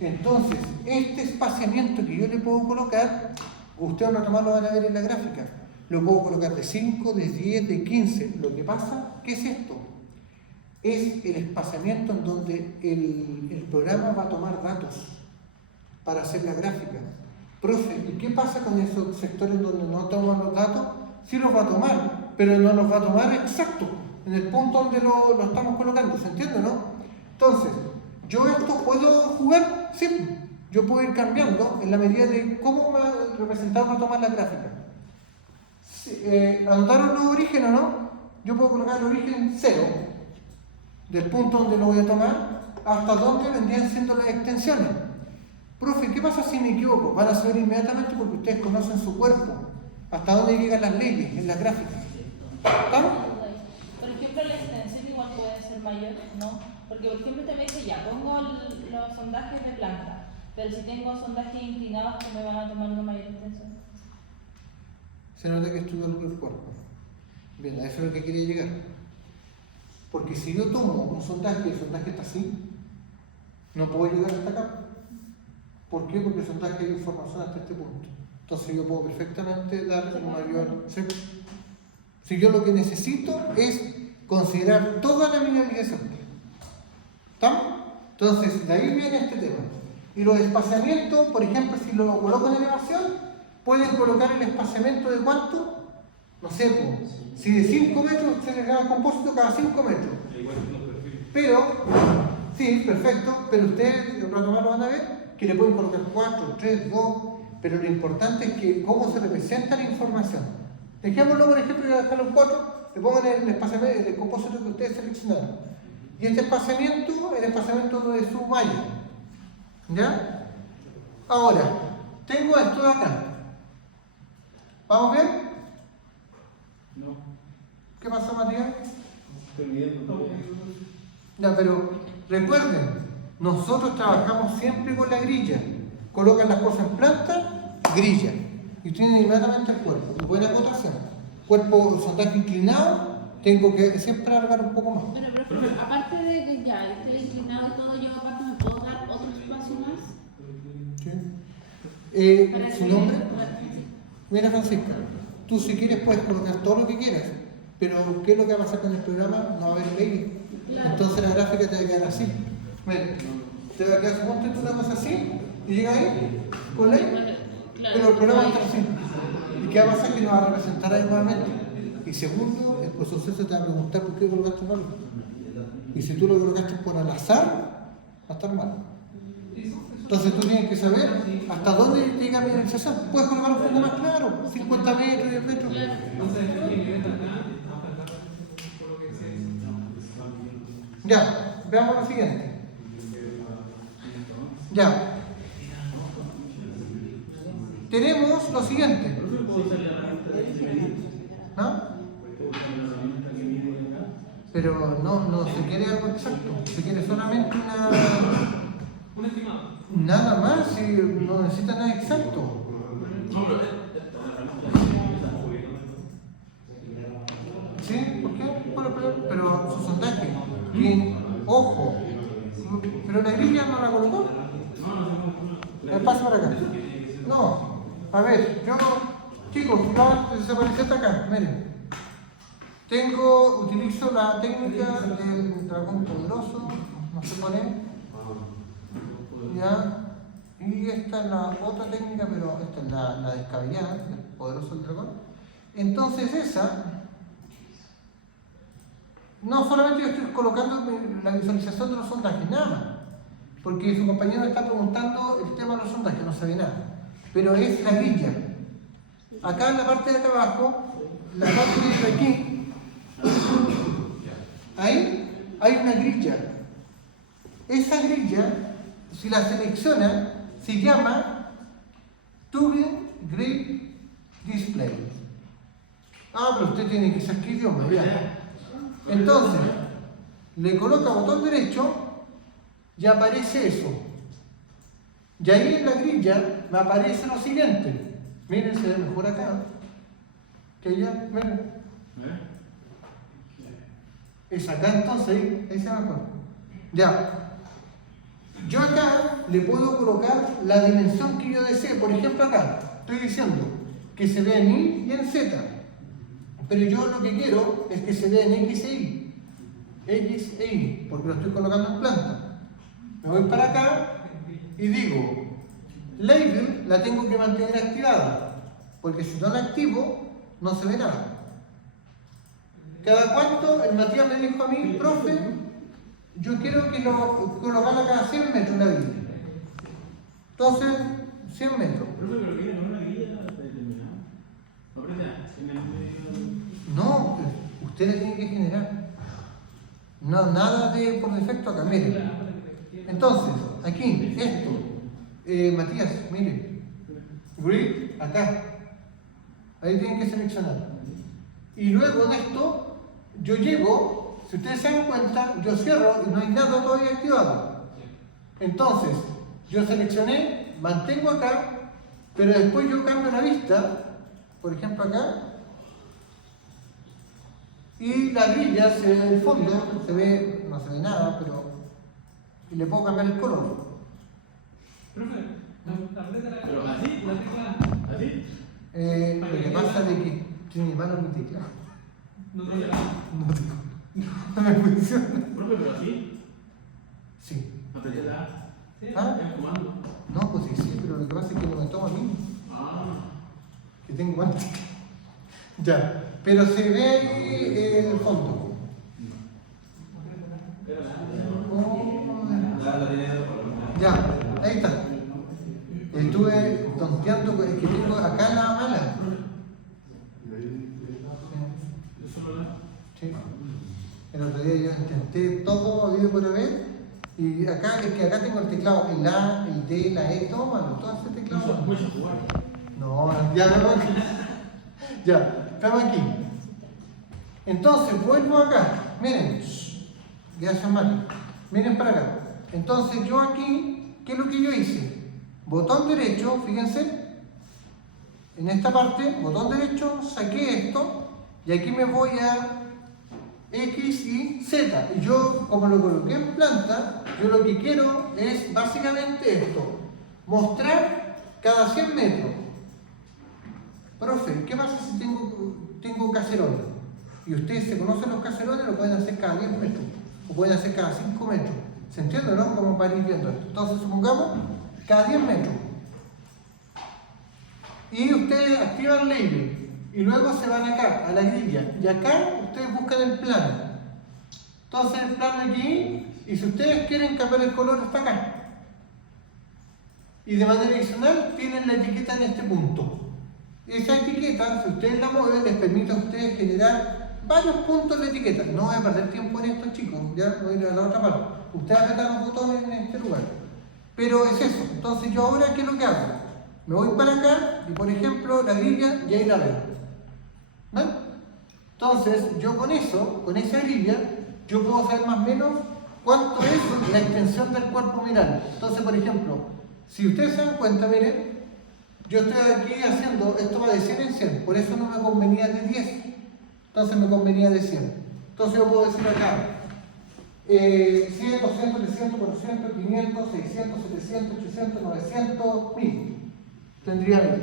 Entonces, este espaciamiento que yo le puedo colocar, ustedes al tomar lo van a ver en la gráfica. Lo puedo colocar de 5, de 10, de 15. Lo que pasa, ¿qué es esto? Es el espaciamiento en donde el programa va a tomar datos para hacer la gráfica. Profe, ¿y qué pasa con esos sectores donde no toman los datos? Sí los va a tomar, pero no los va a tomar exacto, en el punto donde lo estamos colocando, ¿se entiende, no? Entonces, ¿yo esto puedo jugar? Sí, yo puedo ir cambiando en la medida de cómo me representar va a tomar la gráfica. ¿Anotaron los orígenes o no? Yo puedo colocar el origen 0, del punto donde lo voy a tomar, hasta donde vendrían siendo las extensiones. Profe, ¿qué pasa si me equivoco? Van a saber inmediatamente porque ustedes conocen su cuerpo, hasta dónde llegan las leyes en las gráficas. ¿Estamos? Por ejemplo, la extensión igual puede ser mayor, ¿no? Porque, por ejemplo, te me dice, ya, pongo los sondajes de planta, pero si tengo sondajes inclinados, ¿me van a tomar una mayor extensión? Se nota que estudió el cuerpo. Bien, a eso es lo que quería llegar. Porque si yo tomo un sondaje y el sondaje está así, no puedo llegar hasta acá. ¿Por qué? Porque el sondaje hay información hasta este punto. Entonces yo puedo perfectamente dar un mayor... ¿sí? Si yo lo que necesito es considerar toda la mineralización. ¿Estamos? Entonces, de ahí viene este tema. Y los espaciamientos, por ejemplo, si lo coloco en elevación, pueden colocar el espaciamiento de ¿cuánto? No sé, pues, si de 5 metros se le da compósito cada 5 metros. Pero, sí, perfecto, pero ustedes un rato más lo van a ver, que le pueden colocar 4, 3, 2, pero lo importante es que cómo se representa la información. Dejémoslo, por ejemplo, voy a dejarlo en 4, le pongan el espaciamiento, el compósito que ustedes seleccionaron. Y este espaciamiento, el espaciamiento de su malla. ¿Ya? Ahora, tengo esto de acá. ¿Vamos bien? No. ¿Qué pasó, Matías? Estoy viendo. Ya, pero recuerden, nosotros trabajamos siempre con la grilla. Colocan las cosas en planta, grilla. Y tienen inmediatamente el cuerpo. Y buena acotación. Cuerpo sondaje inclinado, tengo que siempre alargar un poco más. Bueno, pero aparte de que ya esté inclinado y todo, yo aparte me puedo dar otro espacio más. ¿Su nombre? Mira, Francisca, tú si quieres puedes colocar todo lo que quieras, pero ¿qué es lo que va a pasar con el programa? No va a haber ley. Entonces la gráfica te va a quedar así. Mira, te va a quedar, suponte tú una cosa así, y llega ahí, con ley, pero el programa va a estar así. ¿Y qué va a pasar? Que nos va a representar ahí nuevamente. Y segundo, el profesor se te va a preguntar por qué colocaste mal. Y si tú lo colocaste por al azar, va a estar mal. Entonces tú tienes que saber hasta dónde llega mi organización. Puedes colocar un fondo más claro, 50 metros, 10 metros. Ya, veamos lo siguiente. Ya. Tenemos lo siguiente. ¿No? Pero no se quiere algo exacto, se quiere solamente Un estimado. nada más, si no necesita nada exacto. ¿Sí? ¿Por qué? Bueno, pero su sondaje, bien, ojo, pero la grilla no la colocó. Pasa para acá. No, a ver, yo, chicos, no desapareció hasta acá, miren. Utilizo la técnica del dragón poderoso, no se pone, ya, y esta es la otra técnica, pero esta es la descabellada, el poderoso del dragón. Entonces esa, no solamente yo estoy colocando la visualización de los sondajes, nada más, porque su compañero está preguntando el tema de los sondajes, no sabe nada, pero es la grilla. Acá en la parte de acá abajo, la parte de aquí, ahí hay una grilla. Esa grilla, si la selecciona, se llama Turing Grid Display. Ah, pero usted tiene que saber qué idioma, ya. Entonces, le coloca botón derecho y aparece eso. Y ahí en la grilla me aparece lo siguiente. Miren, se ve mejor acá que allá, miren. Es acá entonces, ahí se ve mejor. Ya. Yo acá le puedo colocar la dimensión que yo desee. Por ejemplo acá, estoy diciendo que se vea en Y y en Z. Pero yo lo que quiero es que se vea en X e Y. X e Y, porque lo estoy colocando en planta. Me voy para acá y digo, label la tengo que mantener activada. Porque si no la activo, no se ve nada. ¿Cada cuánto? El Matías me dijo a mí, profe, yo quiero que colocarla cada 100 metros la Biblia. Entonces, 100 metros. Profe, pero viene con una guía determinada. No aprende No, usted la tiene que generar. No, nada de por defecto acá, mire. Entonces, aquí, esto, Matías, mire, grid, acá. Ahí tienen que seleccionar. Y luego de esto, yo llego, si ustedes se dan cuenta, yo cierro y no hay nada todavía activado. Entonces, yo seleccioné, mantengo acá, pero después yo cambio la vista, por ejemplo acá, y la grilla se ve en el fondo, no se ve nada, pero y le puedo cambiar el color. Profe, pero así, así. Lo que pasa es que tiene mi mano muy teclado. No me funciona. Profe, pero así. Sí. No te queda. ¿Ah? Es comando. No, pues sí, pero lo que pasa es que no me tomo a mí. Que tengo antes. Ya, pero se ve ahí el fondo. Ya, ahí está. Estuve tonteando, es que tengo acá la mala. Sí. El otro día yo intenté todo habido por haber. Y acá, es que acá tengo el teclado, el A, el D, la E, todo malo, todo ese teclado. No, ya no. Ya, estamos aquí. Entonces, vuelvo acá. Miren, gracias Mario. Miren para acá. Entonces, yo aquí, ¿qué es lo que yo hice? Botón derecho, fíjense. En esta parte, botón derecho, saqué esto. Y aquí me voy a X y Z. Y yo, como lo coloqué en planta, yo lo que quiero es básicamente esto. Mostrar cada 100 metros. Profe, ¿qué pasa si tengo caserones? Y ustedes se conocen los caserones, lo pueden hacer cada 10 metros, o pueden hacer cada 5 metros. ¿Se entiende, no? Como para ir viendo esto. Entonces, supongamos, cada 10 metros. Y ustedes activan el label, y luego se van acá, a la grilla. Y acá, ustedes buscan el plano. Entonces, el plano aquí, y si ustedes quieren cambiar el color, está acá. Y de manera adicional, tienen la etiqueta en este punto. Esa etiqueta, si ustedes la mueven, les permite a ustedes generar varios puntos de etiqueta. No voy a perder tiempo en esto, chicos, ya voy a ir a la otra parte. Ustedes apretan los botones en este lugar. Pero es eso. Entonces yo ahora, ¿qué es lo que hago? Me voy para acá y, por ejemplo, la grilla ya ahí la veo. ¿Vale? Entonces, yo con eso, con esa grilla, yo puedo saber más o menos cuánto es la extensión del cuerpo miral. Entonces, por ejemplo, si ustedes se dan cuenta, miren, yo estoy aquí haciendo, esto va de 100 en 100, por eso no me convenía de 10, entonces me convenía de 100. Entonces yo puedo decir acá, 100, 200, 300, 400, 500, 600, 700, 800, 900, 1000. Tendría 1000.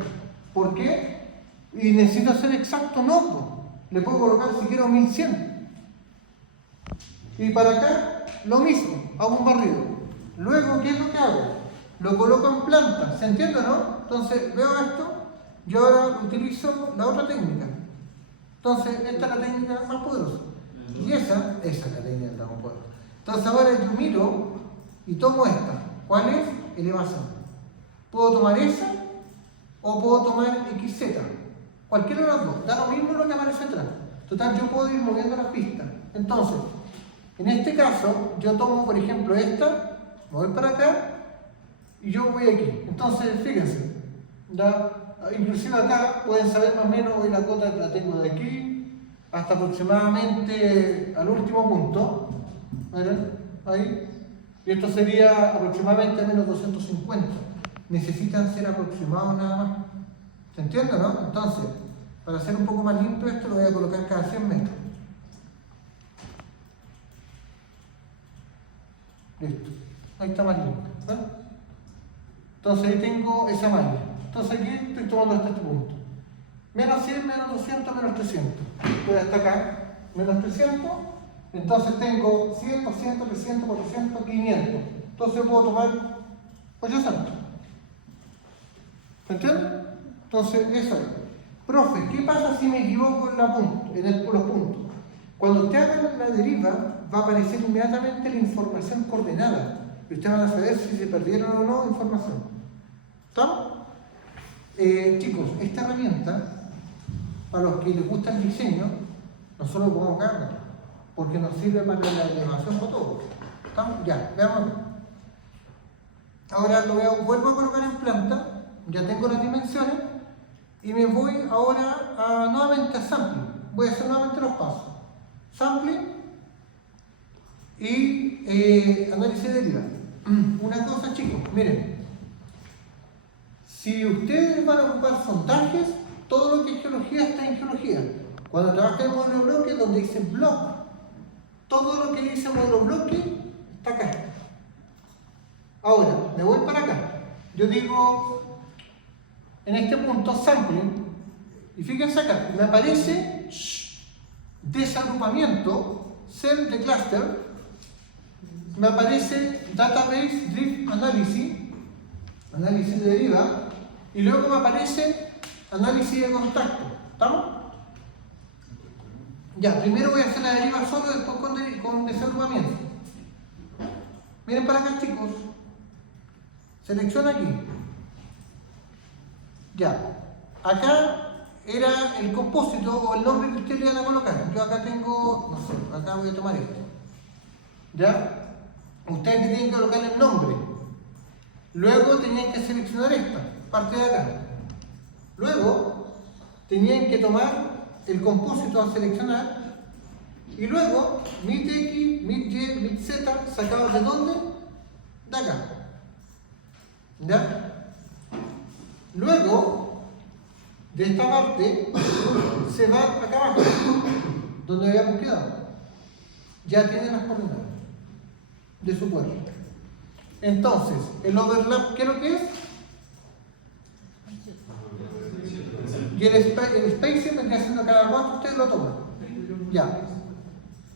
¿Por qué? Y necesito hacer exacto, no. Le puedo colocar si quiero 1100. Y para acá, lo mismo, hago un barrido. Luego, ¿qué es lo que hago? Lo coloco en planta, ¿se entiende o no? Entonces, veo esto, yo ahora utilizo la otra técnica. Entonces, esta es la técnica más poderosa. Y esa es la técnica más poderosa. Entonces, ahora yo miro y tomo esta. ¿Cuál es? Elevación. Puedo tomar esa o puedo tomar XZ. Cualquiera de las dos. Da lo mismo lo que aparece atrás. Total, yo puedo ir moviendo las pistas. Entonces, en este caso, yo tomo, por ejemplo, esta, me voy para acá, y yo voy aquí. Entonces, fíjense, ¿ya? Inclusive acá pueden saber más o menos, hoy la cota la tengo de aquí hasta aproximadamente al último punto. ¿Ven? Ahí. Y esto sería aproximadamente menos 250. Necesitan ser aproximados nada más. ¿Se entiende, no? Entonces, para hacer un poco más limpio esto, lo voy a colocar cada 100 metros. Listo. Ahí está más limpio. ¿Vale? Entonces ahí tengo esa malla. Entonces aquí estoy tomando hasta este punto. Menos 100, menos 200, menos 300. Estoy hasta acá. Menos 300. Entonces tengo 100, 200, 300, 400, 500. Entonces puedo tomar 800. ¿Se entiende? Entonces eso es. Profe, ¿qué pasa si me equivoco en los puntos? Cuando usted haga la deriva, va a aparecer inmediatamente la información coordenada. Y ustedes van a saber si se perdieron o no información. ¿Estamos? Chicos, esta herramienta, para los que les gusta el diseño, nosotros lo podemos cargar, porque nos sirve para la elevación fotógrafa. ¿Estamos? Ya, veamos. Ahora vuelvo a colocar en planta, ya tengo las dimensiones, y me voy ahora nuevamente a sampling. Voy a hacer nuevamente los pasos. Sampling y análisis de deriva. Una cosa, chicos, miren. Si ustedes van a ocupar sondajes, todo lo que es geología está en geología. Cuando trabajan en modelo bloque, donde dice block, todo lo que dice modelo bloque está acá. Ahora, me voy para acá. Yo digo, en este punto, sampling, y fíjense acá, me aparece desagrupamiento, cell de cluster, me aparece database drift analysis, análisis de deriva, y luego me aparece análisis de contacto. ¿Estamos? Ya, primero voy a hacer la deriva solo, después con desagrupamiento. Miren para acá, chicos. Selecciona aquí. Ya. Acá era el compósito o el nombre que ustedes le van a colocar. Yo acá tengo, no sé, acá voy a tomar esto. ¿Ya? Ustedes tienen que colocar el nombre. Luego tenían que seleccionar esta parte de acá. Luego tenían que tomar el compósito a seleccionar. Y luego, mit X, mit Y, mit Z, sacados de dónde? De acá. ¿Ya? Luego, de esta parte, se va acá abajo, donde habíamos quedado. Ya tienen las coordenadas de su cuerpo. Entonces, el overlap, ¿qué es lo que es? Y el spacing vendría siendo cada cuánto ustedes lo toman. Ya.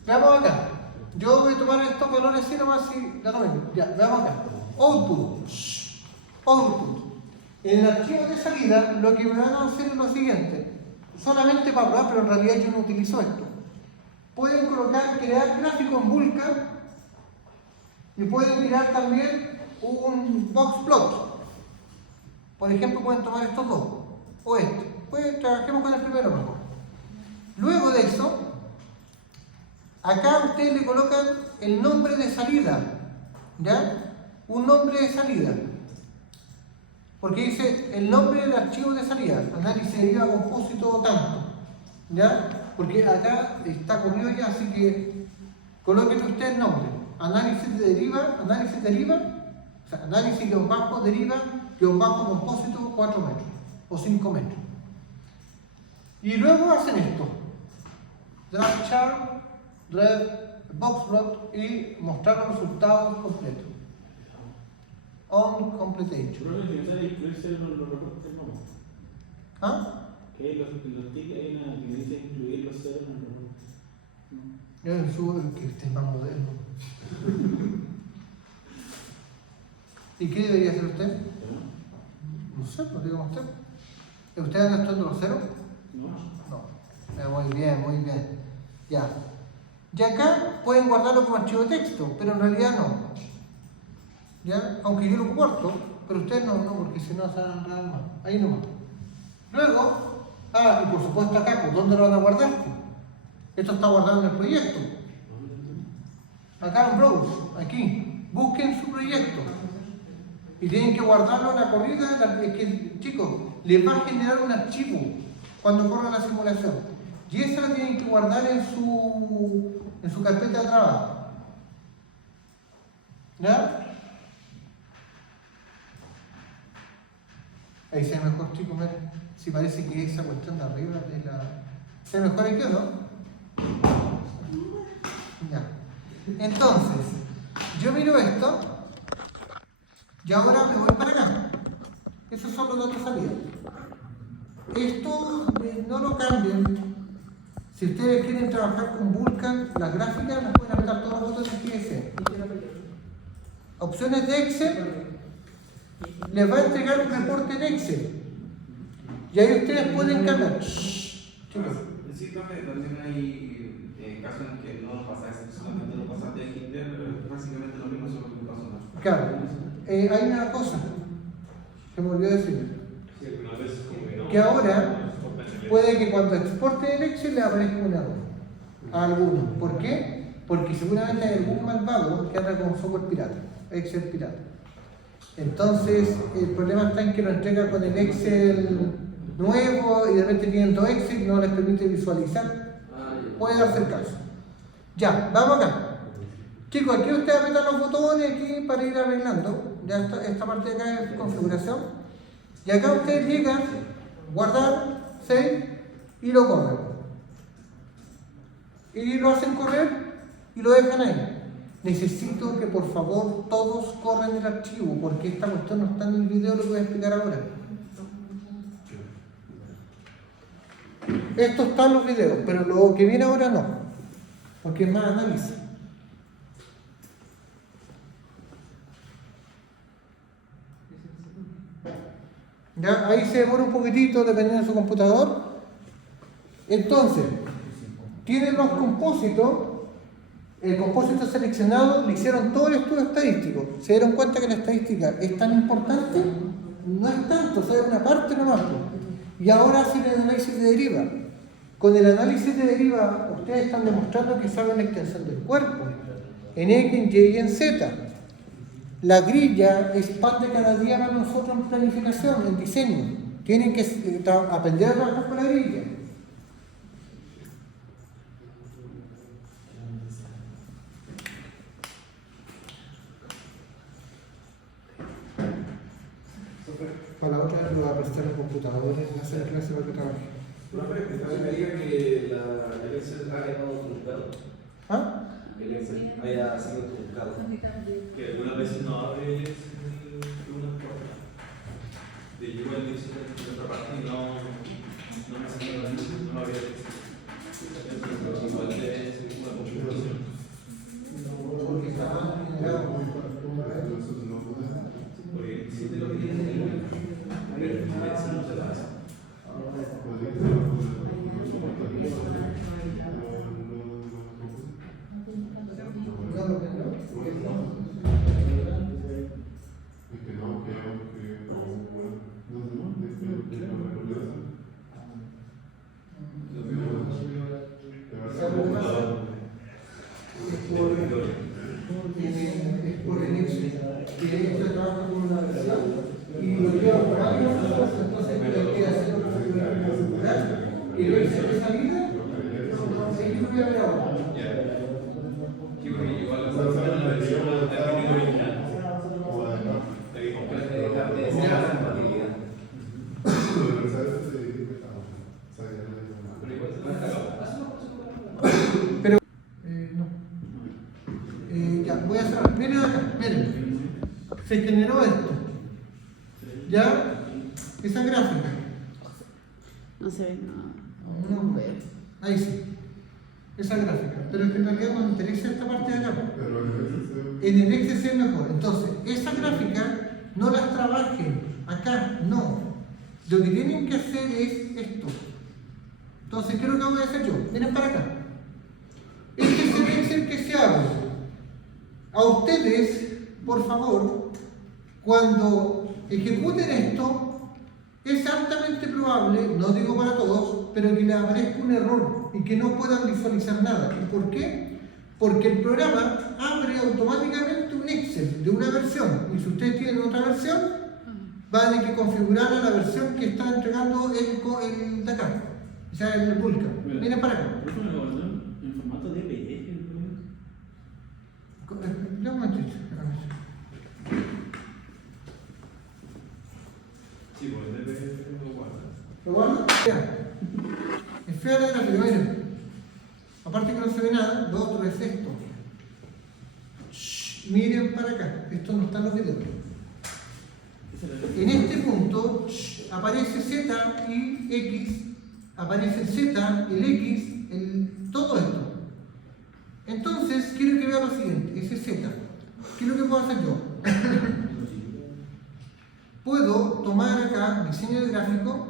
Veamos acá. Yo voy a tomar estos valores así nomás y da lo mismo. Ya, veamos acá. Output. Output. En el archivo de salida lo que me van a hacer es lo siguiente. Solamente para probar, pero en realidad yo no utilizo esto. Pueden crear gráfico en Vulkan y pueden crear también un boxplot. Por ejemplo, pueden tomar estos dos o este. Pues trabajemos con el primero mejor. Luego de eso, acá ustedes le colocan el nombre de salida, ¿ya? Un nombre de salida. Porque dice el nombre del archivo de salida, análisis deriva compósito tanto, ¿ya? Porque acá está corrido ya, así que coloquen ustedes el nombre. Análisis deriva, o sea, análisis deriva, compósito 4 metros o 5 metros. Y luego hacen esto. Drag chart, drag boxplot y mostrar los resultados completos. On completation. Pero que usa incluirse los reportes, no. ¿Ah? Que los tickets hay una que dice incluir los ceros en los reportes. Yo subo que esté más moderno. ¿Y qué debería hacer usted? No sé, pues dígame usted. ¿Usted anda estudiando los ceros? No. No. Muy bien, muy bien. Ya. Y acá pueden guardarlo como archivo de texto, pero en realidad no. ¿Ya? Aunque yo lo guardo, pero ustedes no, porque si no se van a enredar más. Ahí nomás. Luego, y por supuesto acá, pues, ¿dónde lo van a guardar? Esto está guardado en el proyecto. Acá en Browse, aquí. Busquen su proyecto. Y tienen que guardarlo en la corrida. Es que, chicos, les va a generar un archivo cuando corra la simulación. Y esa la tienen que guardar en su carpeta de trabajo. ¿Ya? Ahí se ve mejor, chicos, miren. Si parece que esa cuestión de arriba de la... ¿Se ve mejor aquí o no? Ya. Entonces, yo miro esto y ahora me voy para acá. Esos son los datos salidos. Esto no lo cambien. Si ustedes quieren trabajar con Vulkan, las gráficas las pueden apretar todos los botones que deseen. Opciones de Excel. Les va a entregar un reporte en Excel. Y ahí ustedes pueden cambiar. Chicos. Sí, profe, también hay casos en que no lo pasaste, solamente lo pasaste de Kinder, pero básicamente lo mismo, solo que no pasó nada. Claro. Hay una cosa que me olvidé decir. Que ahora puede que cuando exporte el Excel le aparezca un error a algunos. ¿Por qué? Porque seguramente hay algún malvado que anda con software pirata, Excel pirata. Entonces, el problema está en que lo entrega con el Excel nuevo y de repente tienen todo Excel y no les permite visualizar. Puede darse el caso. Ya, vamos acá. Chicos, aquí ustedes apretan los botones aquí para ir arreglando. Ya esta parte de acá es configuración. Y acá ustedes llegan, guardar, save y lo corren. Y lo hacen correr y lo dejan ahí. Necesito que por favor todos corran el archivo, porque esta cuestión no está en el video, lo que voy a explicar ahora. Esto está en los videos, pero lo que viene ahora no, porque es más análisis. ¿Ya? Ahí se demora un poquitito dependiendo de su computador. Entonces, tienen los compósitos. El compósito seleccionado le hicieron todo el estudio estadístico. ¿Se dieron cuenta que la estadística es tan importante? No es tanto, o sea, es una parte nomás. Y ahora hacen el análisis de deriva. Con el análisis de deriva, ustedes están demostrando que saben la extensión del cuerpo, en X, en Y y en Z. La grilla expande cada día para nosotros en planificación, en diseño. Tienen que aprender a trabajar con la grilla. Para la otra vez lo voy a prestar en computadores, no hacer clase para que trabaje. Profe, me diga que el Excel haya quedado truncado. ¿Ah? El Excel haya sido truncado. Que algunas veces no abre unas cosas. De igual dice de otra parte y no me salió la lista, no lo había visto. Pero igual debe ser una configuración. Porque está generado. Entonces no podemos. Porque si te lo piden, pero eso no se lo hace. No lo creo. Es por el hecho que ella trabaja con una versión y lo lleva por varios años, entonces hay que hacerlo configurar y el Excel de salida, ahí lo voy a ver ahora. Sí, porque igual la versión técnica original. La que completa de compatibilidad. Pero igual se puede hacerlo. Pero, no. Ya, voy a cerrar. Miren acá, miren. Se generó esto. Ya, esa gráfica. No se ve nada. No, ahí sí. Esa gráfica. Pero es que en realidad nos interesa esta parte de acá. En el Excel es mejor. Entonces, esa gráfica no las trabajen acá, no. Lo que tienen que hacer es esto. Entonces, ¿qué es lo que voy a hacer yo? Miren para acá. Este es el Excel que se abre. A ustedes, por favor, cuando ejecuten esto, es altamente probable, no digo para todos, pero que les aparezca un error y que no puedan visualizar nada. ¿Y por qué? Porque el programa abre automáticamente un Excel de una versión y si ustedes tienen otra versión, van a tener que configurar a la versión que está entregando el de acá, o sea, el Vulkan. Miren para acá. ¿Es una evaluación en formato de PDF? Ya un momentito. Sí, porque el PDF lo guarda. ¿Lo guardo? Ya. Es fea la gráfica, miren. Aparte que no se ve nada, lo otro es esto. Shh, miren para acá. Esto no está en los videos. En este punto aparece Z y X, aparece el Z, el X, todo esto. Entonces, quiero que vean lo siguiente, ese Z. ¿Qué es lo que puedo hacer yo? Puedo tomar acá diseño de gráfico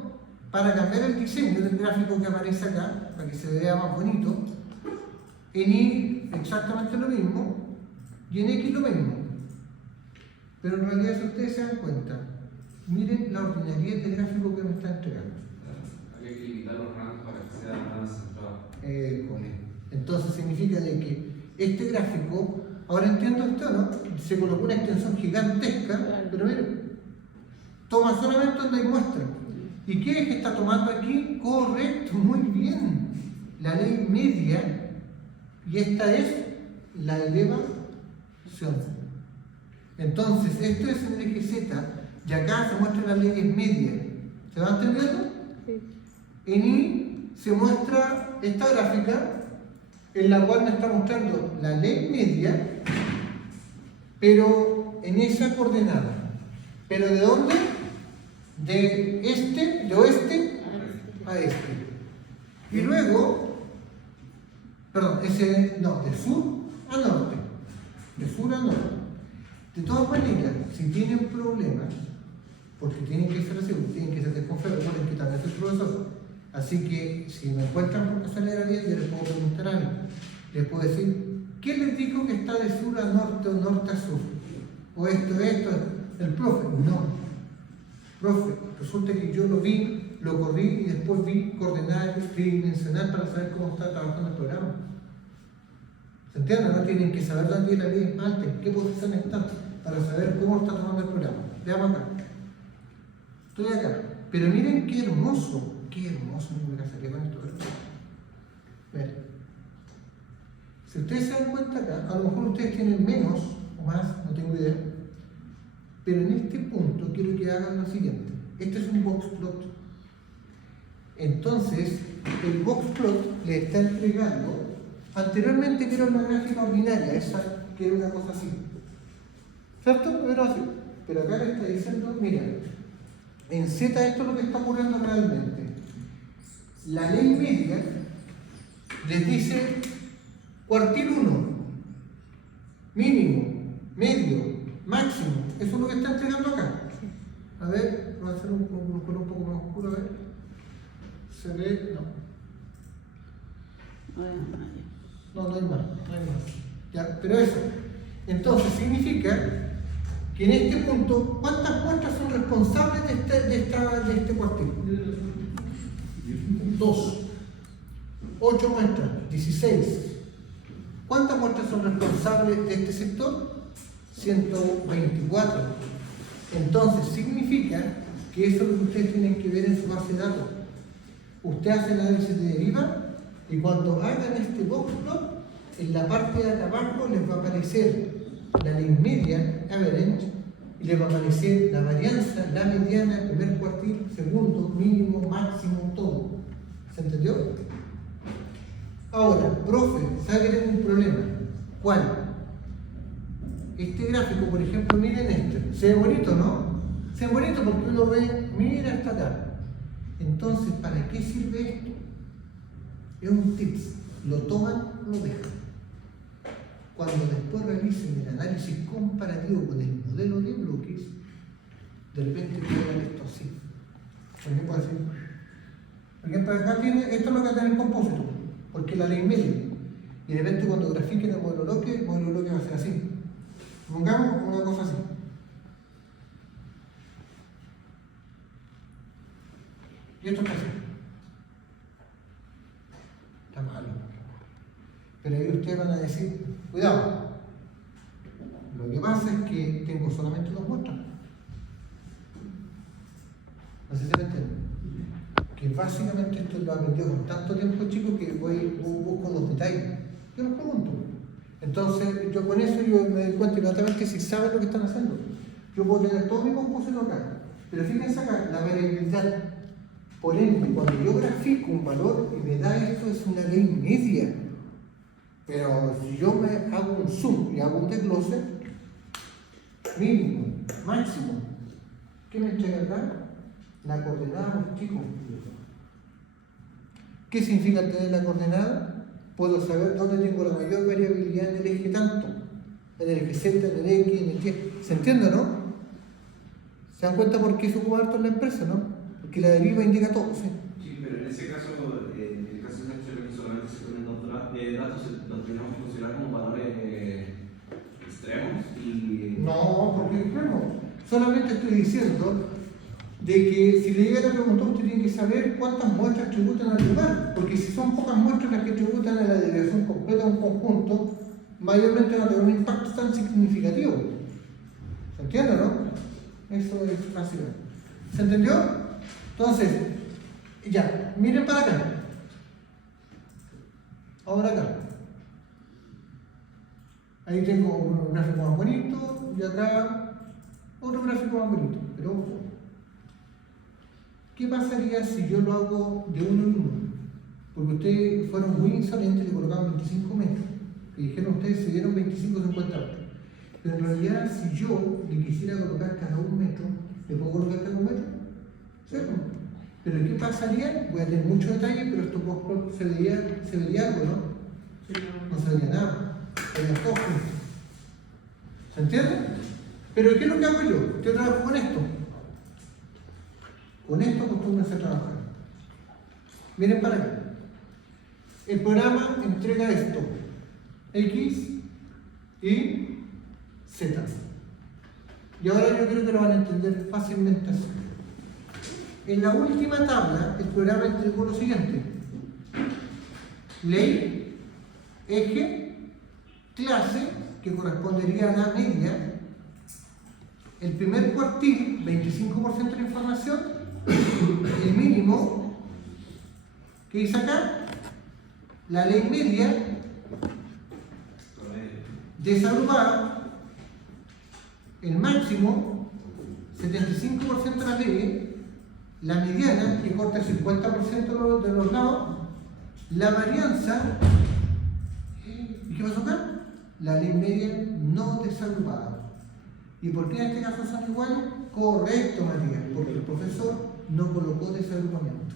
para cambiar el diseño del gráfico que aparece acá, para que se vea más bonito. En Y exactamente lo mismo y en X lo mismo. Pero en realidad, si ustedes se dan cuenta, miren la ordinariedad de gráfico que me está entregando. Había que limitar los rangos para que sea más centrado. Entonces significa de que este gráfico, ahora entiendo esto, ¿no? Se colocó una extensión gigantesca, pero miren, toma solamente donde hay muestra. ¿Y qué es que está tomando aquí? Correcto, muy bien. La ley media, y esta es la elevación. Entonces, esto es en el eje Z, y acá se muestran las leyes medias. ¿Se va entendiendo? Sí. En Y se muestra esta gráfica, en la cual me está mostrando la ley media, pero en esa coordenada. ¿Pero de dónde? De oeste a este. Y luego, perdón, de sur a norte. De sur a norte. De todas maneras, si tienen problemas, porque tienen que ser así, tienen que ser desconfiados, recuerden que también soy profesor. Así que si me encuentran por casualidad bien, yo les puedo preguntar a mí. Les puedo decir, ¿qué les dijo que está de sur a norte o norte a sur? O esto, el profe. No. Profe, resulta que yo lo vi, lo corrí y después vi coordenadas tridimensional para saber cómo está trabajando el programa. ¿Se entiende? No tienen que saber dónde viene la línea esmalte, en qué posición está, para saber cómo está tomando el programa. Veamos acá. Estoy acá. Pero miren qué hermoso me casaría con esto. Miren. Si ustedes se dan cuenta acá, a lo mejor ustedes tienen menos o más, no tengo idea. Pero en este punto quiero que hagan lo siguiente. Este es un box plot. Entonces, el box plot le está entregando. Anteriormente era una gráfica ordinaria, esa que era una cosa así. ¿Cierto? Era así. Pero acá le está diciendo, mira, En Z esto es lo que está ocurriendo realmente. La ley media les dice cuartil 1, mínimo, medio, máximo. Eso es lo que está entregando acá. A ver, voy a hacer un color un poco más oscuro, a ver. Se ve, no. No hay más. ¿Ya? Pero eso. Entonces significa que en este punto, ¿cuántas muestras son responsables de este cuartil? 2. 8 muestras, 16. ¿Cuántas muestras son responsables de este sector? 124. Entonces significa que eso es lo que ustedes tienen que ver en su base de datos. Usted hace el análisis de deriva y cuando hagan este box plot, en la parte de abajo les va a aparecer la ley media, average, y les va a aparecer la varianza, la mediana, el primer cuartil, segundo, mínimo, máximo, todo. ¿Se entendió? Ahora, profe, ¿sabe que tengo un problema? ¿Cuál? Este gráfico, por ejemplo, miren este. Se ve bonito, ¿no? Se ve bonito porque uno ve, mira hasta acá. Entonces, ¿para qué sirve esto? Es un tips. Lo toman, lo dejan. Cuando después realicen el análisis comparativo con el modelo de bloques, de repente quedan esto así. Por ejemplo, así. Por ejemplo, acá tiene, esto es lo que está en el compósito, porque la ley media. Y de repente cuando grafiquen el modelo bloque va a ser así. Pongamos una cosa así. Y esto está así. Está malo. Pero ahí ustedes van a decir, cuidado. Lo que pasa es que tengo solamente 2 muestras. No sé si me entienden. Que básicamente esto lo he aprendido con tanto tiempo, chicos, que busco los detalles. Yo los pregunto. Entonces, yo con eso yo me doy cuenta inmediatamente si saben lo que están haciendo. Yo puedo tener todo mi compósito acá, pero fíjense acá, la variabilidad. Por ende, cuando yo grafico un valor y me da esto, es una ley media. Pero si yo me hago un zoom y hago un desglose, mínimo, máximo, ¿qué me entrega acá? La coordenada, chicos. ¿Qué significa tener la coordenada? Puedo saber dónde tengo la mayor variabilidad en el eje tanto, en el eje Z, en el X, en el Y. ¿Se entiende, no? ¿Se dan cuenta por qué se ocupa harto en la empresa, no? Porque la deriva indica todo, ¿sí? Sí, pero en ese caso, en el caso de que solamente se ponen datos, los tenemos que considerar como valores extremos y... No, porque extremo. Solamente estoy diciendo de que si le llega a preguntar, usted tiene que saber cuántas muestras tributan al lugar, porque si son pocas muestras las que tributan a la derivación completa de un conjunto, mayormente van a tener un impacto tan significativo. ¿Se entiende, no? Eso es fácil. ¿Se entendió? Entonces, ya, miren para acá. Ahora acá. Ahí tengo un gráfico más bonito y acá otro gráfico más bonito, pero ojo. ¿Qué pasaría si yo lo hago de uno en uno? Porque ustedes fueron muy insolentes y le colocaban 25 metros. Que dijeron ustedes se dieron 25 50 metros. Pero en realidad, si yo le quisiera colocar cada 1 metro, ¿le puedo colocar cada 1 metro? ¿Cierto? Pero ¿qué pasaría? Voy a tener mucho detalle, pero esto se vería algo, ¿no? No se vería nada. Serían todos juntos. ¿Se entiende? Pero ¿qué es lo que hago yo? Yo trabajo con esto. Con esto acostúmbrense a trabajar. Miren para acá. El programa entrega esto. X y Z. Y ahora yo creo que lo van a entender fácilmente así. En la última tabla, el programa entregó lo siguiente. Ley, eje, clase, que correspondería a la media. El primer cuartil, 25% de la información. El mínimo, ¿qué dice acá? La ley media, desagrupada, el máximo, 75% de la media, la mediana, que corta el 50% de los lados, la varianza, ¿y qué pasó acá? La ley media no desagrupada. ¿Y por qué en este caso son iguales? Correcto, Matías, porque el profesor no colocó desagrupamiento.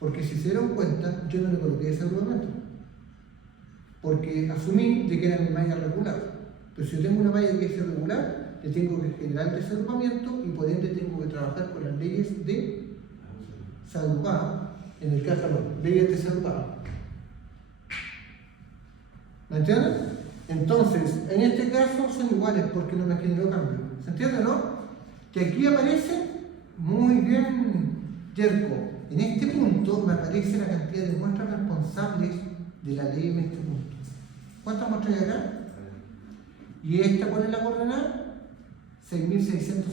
Porque si se dieron cuenta, yo no le coloqué desagrupamiento. Porque asumí de que era mi malla regular. Pero si yo tengo una malla que es irregular, le tengo que generar desagrupamiento y por ende tengo que trabajar con las leyes de desagrupado. En el caso no, leyes desagrupadas. ¿Me entienden? Entonces, en este caso son iguales porque no me generó cambio. ¿Se entiende, no? Que aquí aparece muy bien, Yerko. En este punto me aparece la cantidad de muestras responsables de la ley en este punto. ¿Cuántas muestras hay acá? ¿Y esta cuál es la coordenada? 6.675.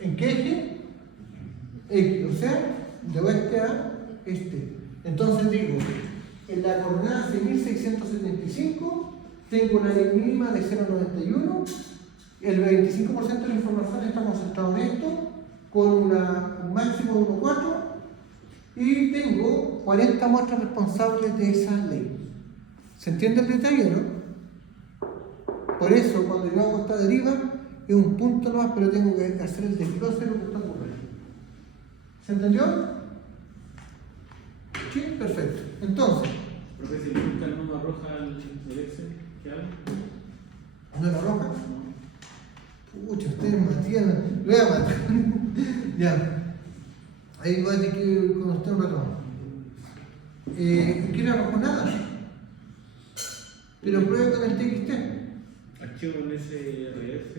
¿En qué eje? X, o sea, de oeste a este. Entonces digo, en la coordenada 6.675 tengo una ley mínima de 0,91, el 25% de la información está concentrado en esto, con un máximo de 1,4 y tengo 40 muestras responsables de esa ley. ¿Se entiende el detalle, no? Por eso, cuando yo hago esta deriva, es un punto nomás, pero tengo que hacer el desglose de lo que está ocurriendo. ¿Se entendió? Sí, perfecto. Entonces, Profe, si buscan no arroja el Excel, ¿qué hago? ¿no la roja? Pucha, ustedes Matías, lo voy a matar. Ya. Ahí voy a tener que ir con usted un rato. ¿Quiere arrojar nada? Pero pruebe con el TXT. Archivo en SRF.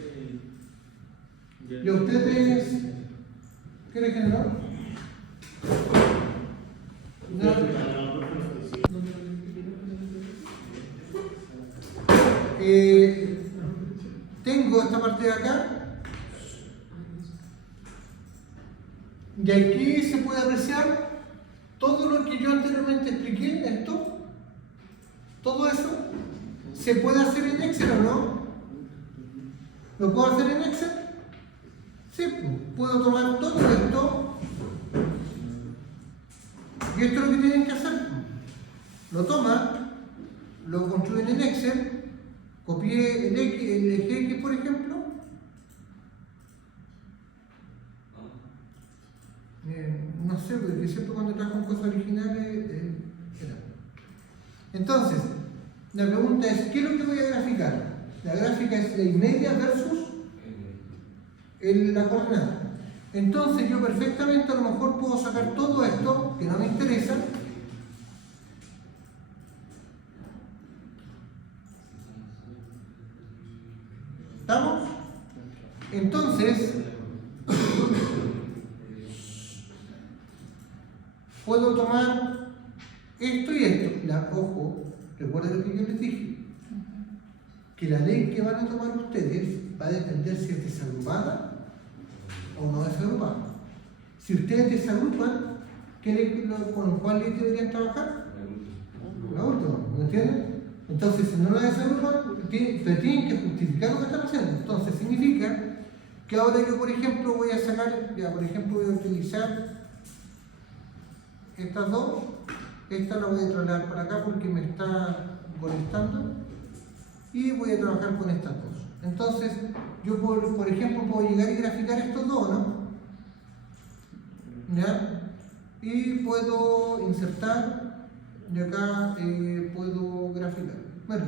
¿Y a ustedes quiere generar? Tengo esta parte de acá y aquí se puede apreciar todo lo que yo anteriormente expliqué, esto, todo eso se puede hacer en Excel o no. ¿Lo puedo hacer en Excel? Sí, puedo tomar todo esto y esto es lo que tienen que hacer. Lo toman, lo construyen en Excel, copié el eje X, por ejemplo. No sé, porque siempre cuando trabajo en cosas originales era. Entonces, la pregunta es, ¿qué es lo que voy a graficar? La gráfica es la media versus la coordenada. Entonces yo perfectamente a lo mejor puedo sacar todo esto, que no me interesa, ¿estamos? Entonces, puedo tomar esto y esto. Ojo, recuerden lo que yo les dije, que la ley que van a tomar ustedes va a depender si es desagrupada o no desagrupada. Si ustedes desagrupan, ¿con cuál ley deberían trabajar? La última, ¿me entienden? Entonces, si no la desagrupan, pero tienen que justificar lo que están haciendo. Entonces, significa que ahora yo, por ejemplo, voy a sacar, ya, por ejemplo, voy a utilizar estas dos. Esta la voy a trasladar para acá porque me está molestando. Y voy a trabajar con estas dos. Entonces, yo por ejemplo puedo llegar y graficar estos dos, ¿no? ¿Ya? Y puedo insertar, y acá puedo graficar. Bueno.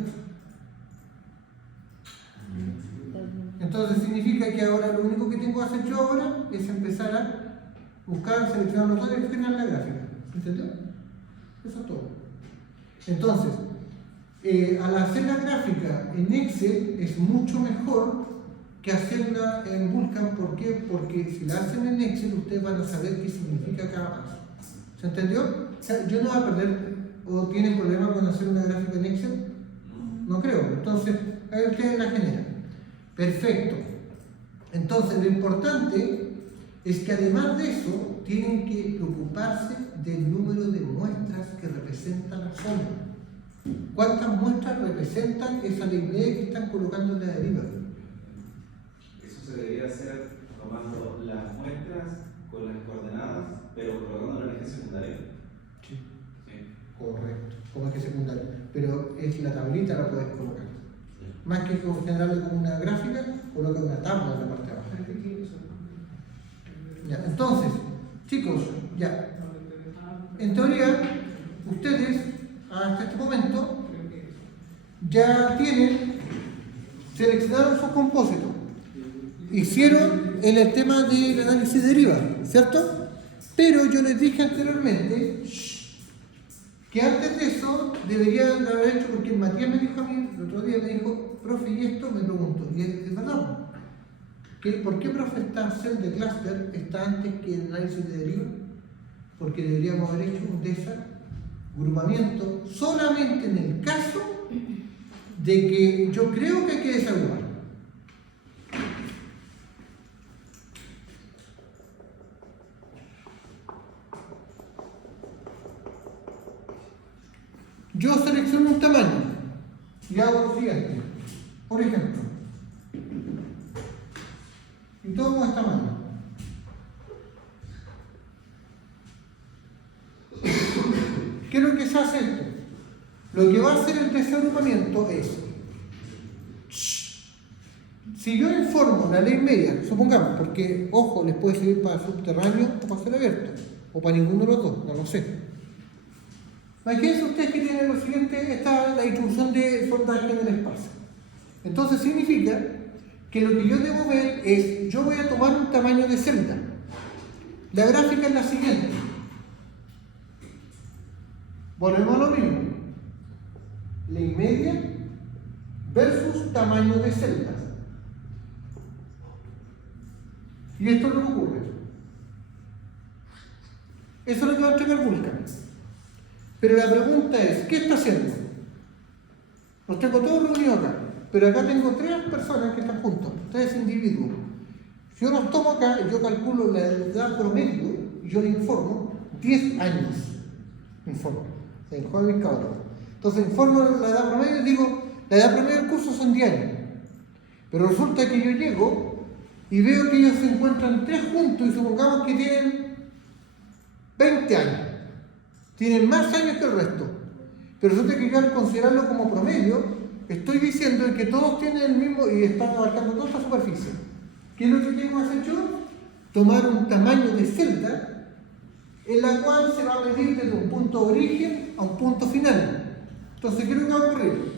Entonces significa que ahora lo único que tengo que hacer yo ahora es empezar a buscar, seleccionar los dos y generar la gráfica. ¿Entendió? Eso es todo. Entonces, al hacer la gráfica en Excel es mucho mejor que hacerla en Vulkan. ¿Por qué? Porque si la hacen en Excel ustedes van a saber qué significa cada paso. ¿Se entendió? O sea, yo no voy a perder, o tienen problema con hacer una gráfica en Excel. No creo. Entonces, ahí ustedes la generan. Perfecto. Entonces, lo importante es que además de eso, tienen que preocuparse del número de muestras que representa la zona. ¿Cuántas muestras representan esa ley media que están colocando en la deriva? Eso se debería hacer tomando las muestras con las coordenadas, pero colocando en el eje secundario. Sí. Correcto. ¿Cómo es que secundario? pero es la tablita la puedes colocar. Más que generarle como una gráfica, coloca una tabla en la parte de abajo. Ya, entonces, chicos, ya. En teoría, ustedes hasta este momento ya seleccionaron sus compósitos, hicieron el tema del análisis de deriva, ¿cierto? Pero yo les dije anteriormente que antes de eso deberían haber hecho, porque Matías me dijo a mí, el otro día me dijo, profe, y esto me pregunto, y es verdad, ¿por qué profe esta cell de clúster está antes que el análisis de deriva? Porque deberíamos haber hecho un desagrupamiento solamente en el caso de que yo creo que hay que desagrupar. Yo selecciono un tamaño y hago lo siguiente. Por ejemplo, y tomo esta mano. ¿Qué es lo que se hace esto? Lo que va a hacer el desagrupamiento es, si yo informo la ley media, supongamos, porque, ojo, les puede servir para subterráneo o para ser abierto, o para ninguno de los dos, no lo sé. Imagínense ustedes que tienen lo siguiente, está la distribución de sondaje en el espacio. Entonces significa que lo que yo debo ver es, yo voy a tomar un tamaño de celda. La gráfica es la siguiente. Volvemos a lo mismo. Ley media versus tamaño de celdas. Y esto es lo que ocurre. Eso es lo que va a entregar Vulkan. Pero la pregunta es, ¿qué está haciendo? Los tengo todos reunidos acá, pero acá tengo 3 personas que están juntos, 3 individuos. Si yo los tomo acá, yo calculo la edad promedio y yo le informo 10 años. Informo. En juego de mis cabros. Entonces informo la edad promedio y digo, la edad promedio del curso son 10 años. Pero resulta que yo llego y veo que ellos se encuentran 3 juntos y supongamos que tienen 20 años. Tienen más años que el resto. Pero resulta que yo al considerarlo como promedio, estoy diciendo que todos tienen el mismo y están abarcando toda esta superficie. ¿Qué es lo que tengo que hacer yo? Tomar un tamaño de celda en la cual se va a medir desde un punto de origen a un punto final. Entonces, ¿qué es lo que va a ocurrir?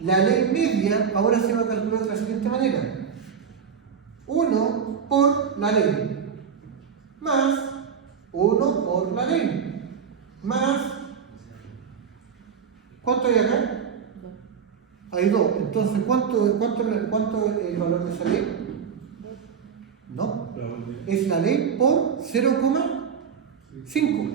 La ley media ahora se va a calcular de la siguiente manera. 1 por la ley más 1 por la ley más, ¿cuánto hay acá? Hay 2. Entonces, ¿cuánto es el valor de esa ley? No, es la ley por 0,5.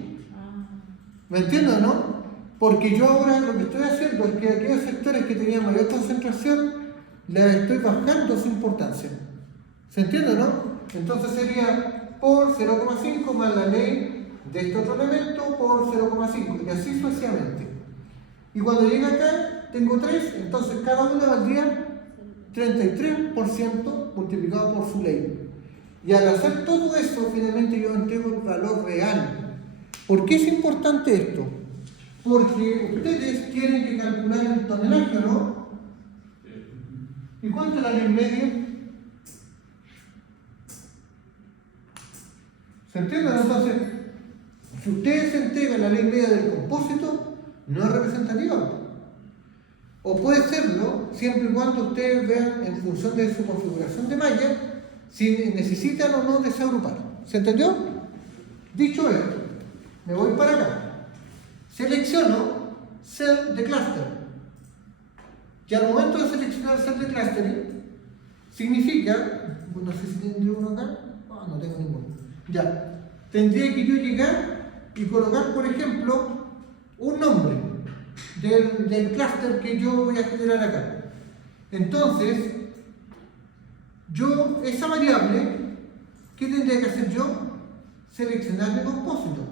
¿Me entiendes, no? Porque yo ahora lo que estoy haciendo es que aquellos sectores que tenían mayor concentración les estoy bajando su importancia. ¿Se entiende, no? Entonces sería por 0,5 más la ley de este otro elemento por 0,5 y así sucesivamente. Y cuando llegue acá tengo 3, entonces cada una valdría 33% multiplicado por su ley. Y al hacer todo eso, finalmente yo entrego el valor real. ¿Por qué es importante esto? Porque ustedes tienen que calcular el tonelaje, ¿no? ¿Y cuánto es la ley media? ¿Se entiende? Entonces, si ustedes entregan la ley media del compósito, no es representativa. O puede serlo, siempre y cuando ustedes vean en función de su configuración de malla, si necesitan o no desagrupar. ¿Se entendió? Dicho esto, me voy para acá. Selecciono cell de cluster. Y al momento de seleccionar cell de clustering, significa, no sé si tendré uno acá, no tengo ninguno. Ya, tendría que yo llegar y colocar, por ejemplo, un nombre del clúster que yo voy a generar acá. Entonces, yo, esa variable, ¿qué tendría que hacer yo? Seleccionar mi compósito.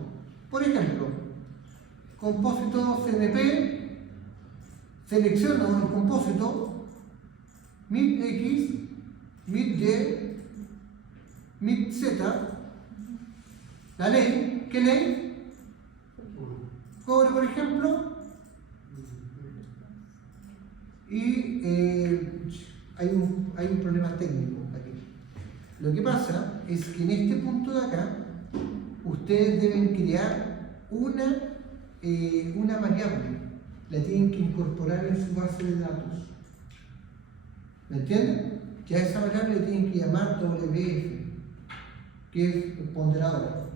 Por ejemplo, compósito CNP, selecciono el compósito mid X, mid Y, mid Z. La ley, ¿qué ley? Cobre, por ejemplo, y hay un problema técnico aquí. Lo que pasa es que en este punto de acá, ustedes deben crear una variable, la tienen que incorporar en su base de datos. ¿Me entienden? Que a esa variable le tienen que llamar WF, que es ponderador,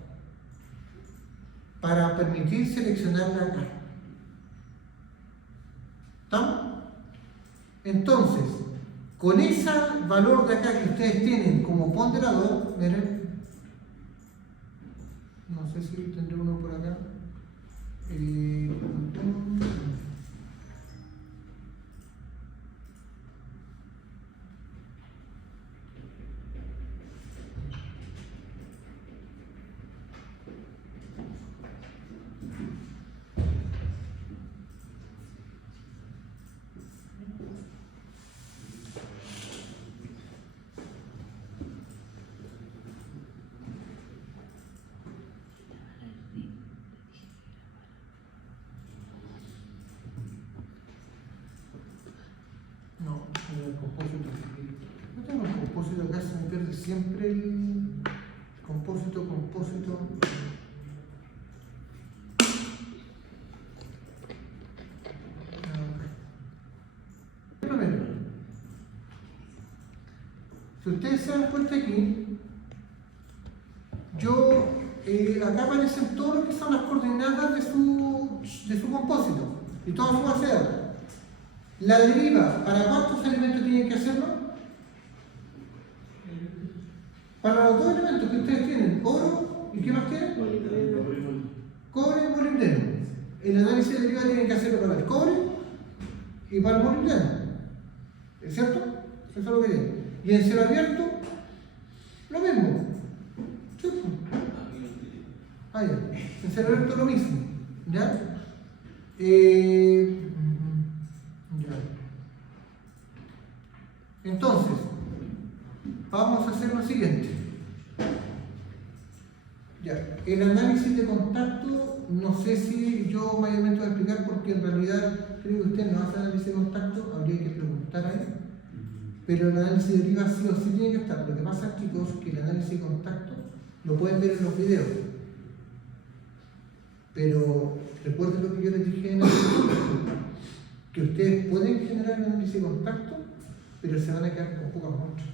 para permitir seleccionarla acá. ¿Estamos? Entonces, con ese valor de acá que ustedes tienen como ponderador, miren, no sé si tendré uno por acá. No, el compósito. No tengo el compósito acá, se me pierde siempre el compósito. Primero, si ustedes se dan cuenta aquí, yo acá aparecen todo lo que son las coordenadas de su compósito y toda su base de datos. La deriva, ¿para cuántos elementos tienen que hacerlo? Para los dos elementos que ustedes tienen, oro y ¿qué más tienen? Cobre y molibdeno. El análisis de deriva tienen que hacerlo para el cobre y para el molibdeno. ¿Es cierto? Eso es lo que tienen. Y en cielo abierto, lo mismo. ¿Sí? Ah, ya. En cielo abierto lo mismo. ¿Ya? Entonces, vamos a hacer lo siguiente. Ya, el análisis de contacto, no sé si yo mayormente voy a explicar porque en realidad creo que usted no hace análisis de contacto, habría que preguntar a él. Pero el análisis de deriva sí o sí tiene que estar. Lo que pasa, chicos, es que el análisis de contacto lo pueden ver en los videos. Pero recuerden lo que yo les dije en el video, que ustedes pueden generar el análisis de contacto, pero se van a quedar con pocas muestras.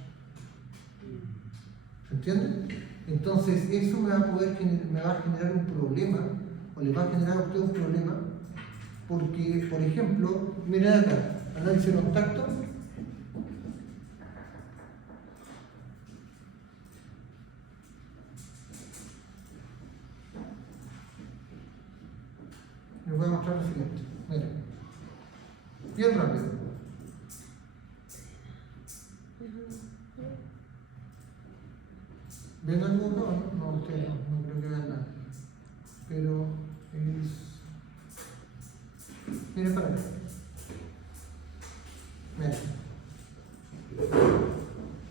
¿Se entiende? Entonces eso me va a generar un problema, o le va a generar a usted un problema, porque, por ejemplo, miren acá, análisis de contacto. Les voy a mostrar lo siguiente. Miren. Bien rápido. ¿Ven algo acá? No, ustedes no creo que vean nada. Pero es. Miren para acá. Miren.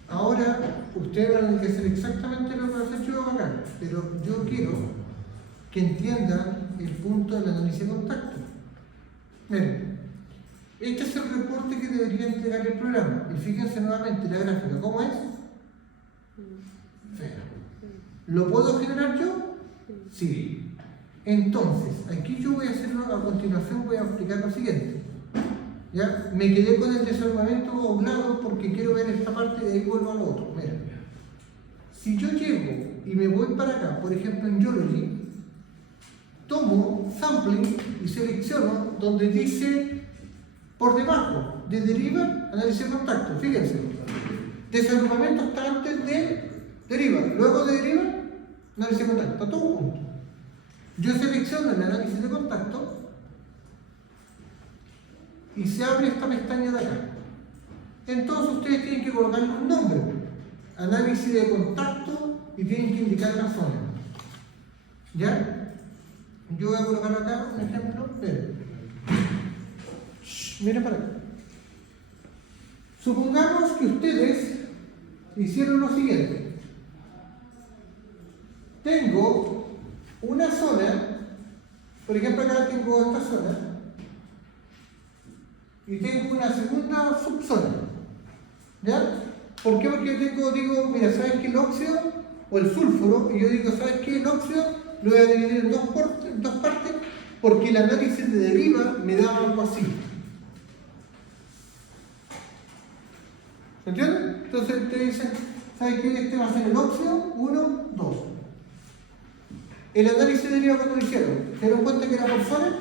Ahora ustedes van a tener que hacer exactamente lo que has hecho acá, pero yo quiero que entiendan el punto del análisis de contacto. Miren, este es el reporte que debería entregar el programa. Y fíjense nuevamente la gráfica, ¿cómo es? Fea. ¿Lo puedo generar yo? Sí. Entonces, aquí yo voy a hacerlo, a continuación voy a explicar lo siguiente. ¿Ya? Me quedé con el desarmamento a un lado porque quiero ver esta parte y de ahí vuelvo a lo otro. Miren, si yo llego y me voy para acá, por ejemplo en Geology, tomo sampling y selecciono donde dice por debajo de deriva, análisis de contacto. Fíjense, desagrupamiento está antes de deriva, luego de deriva, análisis de contacto, está todo junto. Yo selecciono el análisis de contacto y se abre esta pestaña de acá. Entonces ustedes tienen que colocarle un nombre, análisis de contacto, y tienen que indicar la zona. ¿Ya? Yo voy a colocar acá un ejemplo. Miren para acá. Supongamos que ustedes hicieron lo siguiente. Tengo una zona, por ejemplo acá tengo esta zona, y tengo una segunda subzona. ¿Ya? ¿Por qué? Porque yo digo, mira, ¿sabes qué? El óxido o el sulfuro, y yo digo, ¿sabes qué? El óxido lo voy a dividir en dos partes porque el análisis de deriva me da algo así. ¿Se entiende? Entonces te dicen, ¿sabes qué? Este va a ser el óxido 1, 2. El análisis de deriva, ¿cómo lo hicieron? ¿Se dieron cuenta que era por zonas?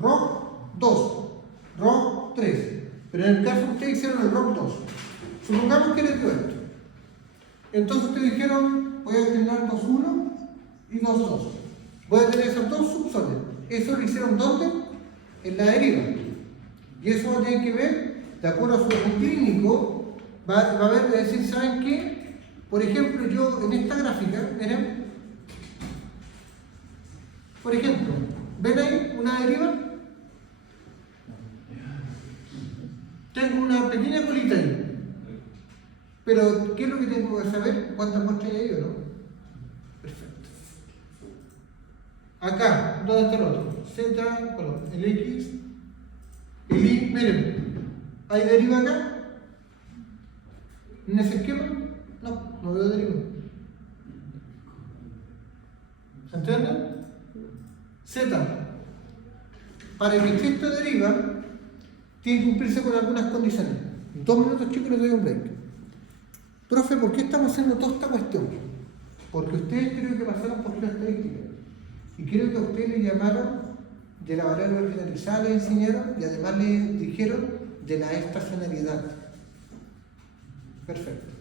ROC 2, ROC 3. Pero en el caso ustedes hicieron el ROC 2. Supongamos que les dio esto. Entonces ustedes dijeron, voy a tener 2-1 y 2-2. Voy a tener esas dos subzonas. ¿Eso lo hicieron dónde? En la deriva. Y eso va a tener que ver, de acuerdo a su ojo clínico, va a ver, va a decir, ¿saben qué? Por ejemplo, yo en esta gráfica, miren, por ejemplo, ¿ven ahí una deriva? Tengo una pequeña colita ahí. Pero, ¿qué es lo que tengo que saber? ¿Cuántas muestras hay ahí o no? Perfecto. Acá, ¿dónde está el otro? Z, bueno, el X, el Y, miren, ¿hay deriva acá? ¿En ese esquema? No veo deriva. ¿Se entiende? Z, para que exista deriva, tiene que cumplirse con algunas condiciones. En 2 minutos, chicos, les doy un break. Profe, ¿por qué estamos haciendo toda esta cuestión? Porque ustedes creo que pasaron por la estadística. Y creo que a ustedes les llamaron de la variable generalizada, les enseñaron, y además les dijeron de la estacionalidad. Perfecto.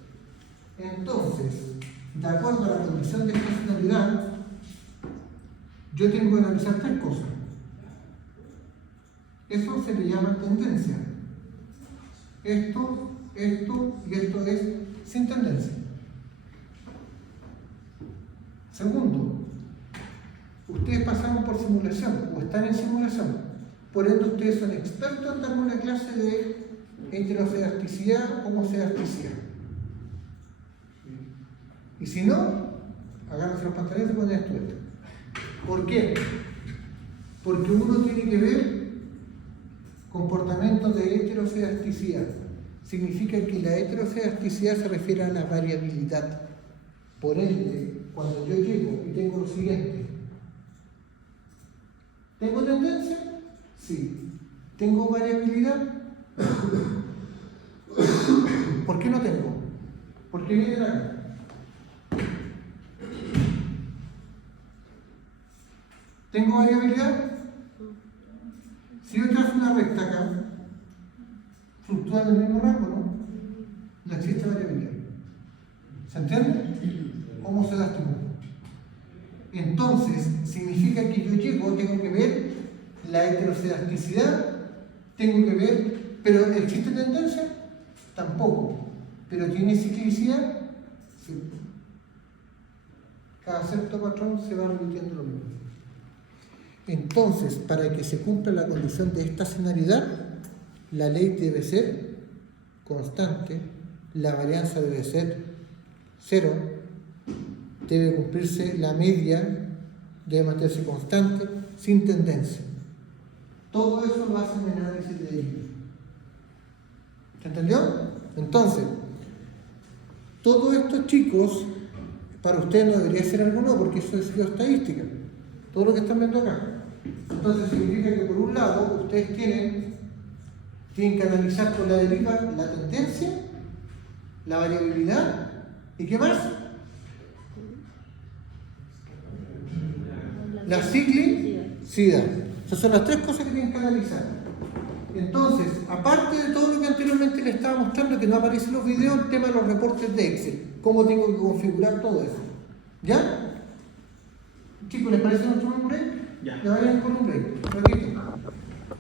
Entonces, de acuerdo a la condición de estacionalidad, yo tengo que analizar 3 cosas. Eso se le llama tendencia. Esto y esto es sin tendencia. Segundo, ustedes pasaron por simulación o están en simulación. Por ende, ustedes son expertos en dar una clase de heterocedasticidad o homocedasticidad. Y si no, agárrense los pantalones y ponen esto. ¿Por qué? Porque uno tiene que ver comportamientos de heterocedasticidad. Significa que la heterocedasticidad se refiere a la variabilidad. Por ende, cuando yo llego y tengo lo siguiente, ¿tengo tendencia? Sí. ¿Tengo variabilidad? ¿Por qué no tengo? ¿Por qué viene acá? ¿Tengo variabilidad? Si yo trazo una recta acá, fluctúa en el mismo rango, ¿no? No existe variabilidad. ¿Se entiende? ¿Cómo se da este mundo? Entonces, significa que yo llego, tengo que ver la heterocedasticidad, tengo que ver, pero ¿existe tendencia? Tampoco. ¿Pero tiene ciclicidad? Sí. Cada cierto patrón se va repitiendo lo mismo. Entonces, para que se cumpla la condición de estacionalidad, la ley debe ser constante, la varianza debe ser 0, debe cumplirse la media, debe mantenerse constante, sin tendencia. Todo eso lo hacen en análisis de deriva. ¿Se entendió? Entonces, todo esto, chicos, para ustedes no debería ser algo nuevo, porque eso es estadística. Todo lo que están viendo acá. Entonces significa que por un lado ustedes tienen que analizar con la deriva la tendencia, la variabilidad y ¿qué más? La ciclicidad. Esas son las 3 cosas que tienen que analizar. Entonces, aparte de todo lo que anteriormente les estaba mostrando, que no aparece en los videos, el tema de los reportes de Excel, cómo tengo que configurar todo eso. ¿Ya? Chicos, ¿les parece nuestro break? Ya. Ya vayan con un break. Ratito.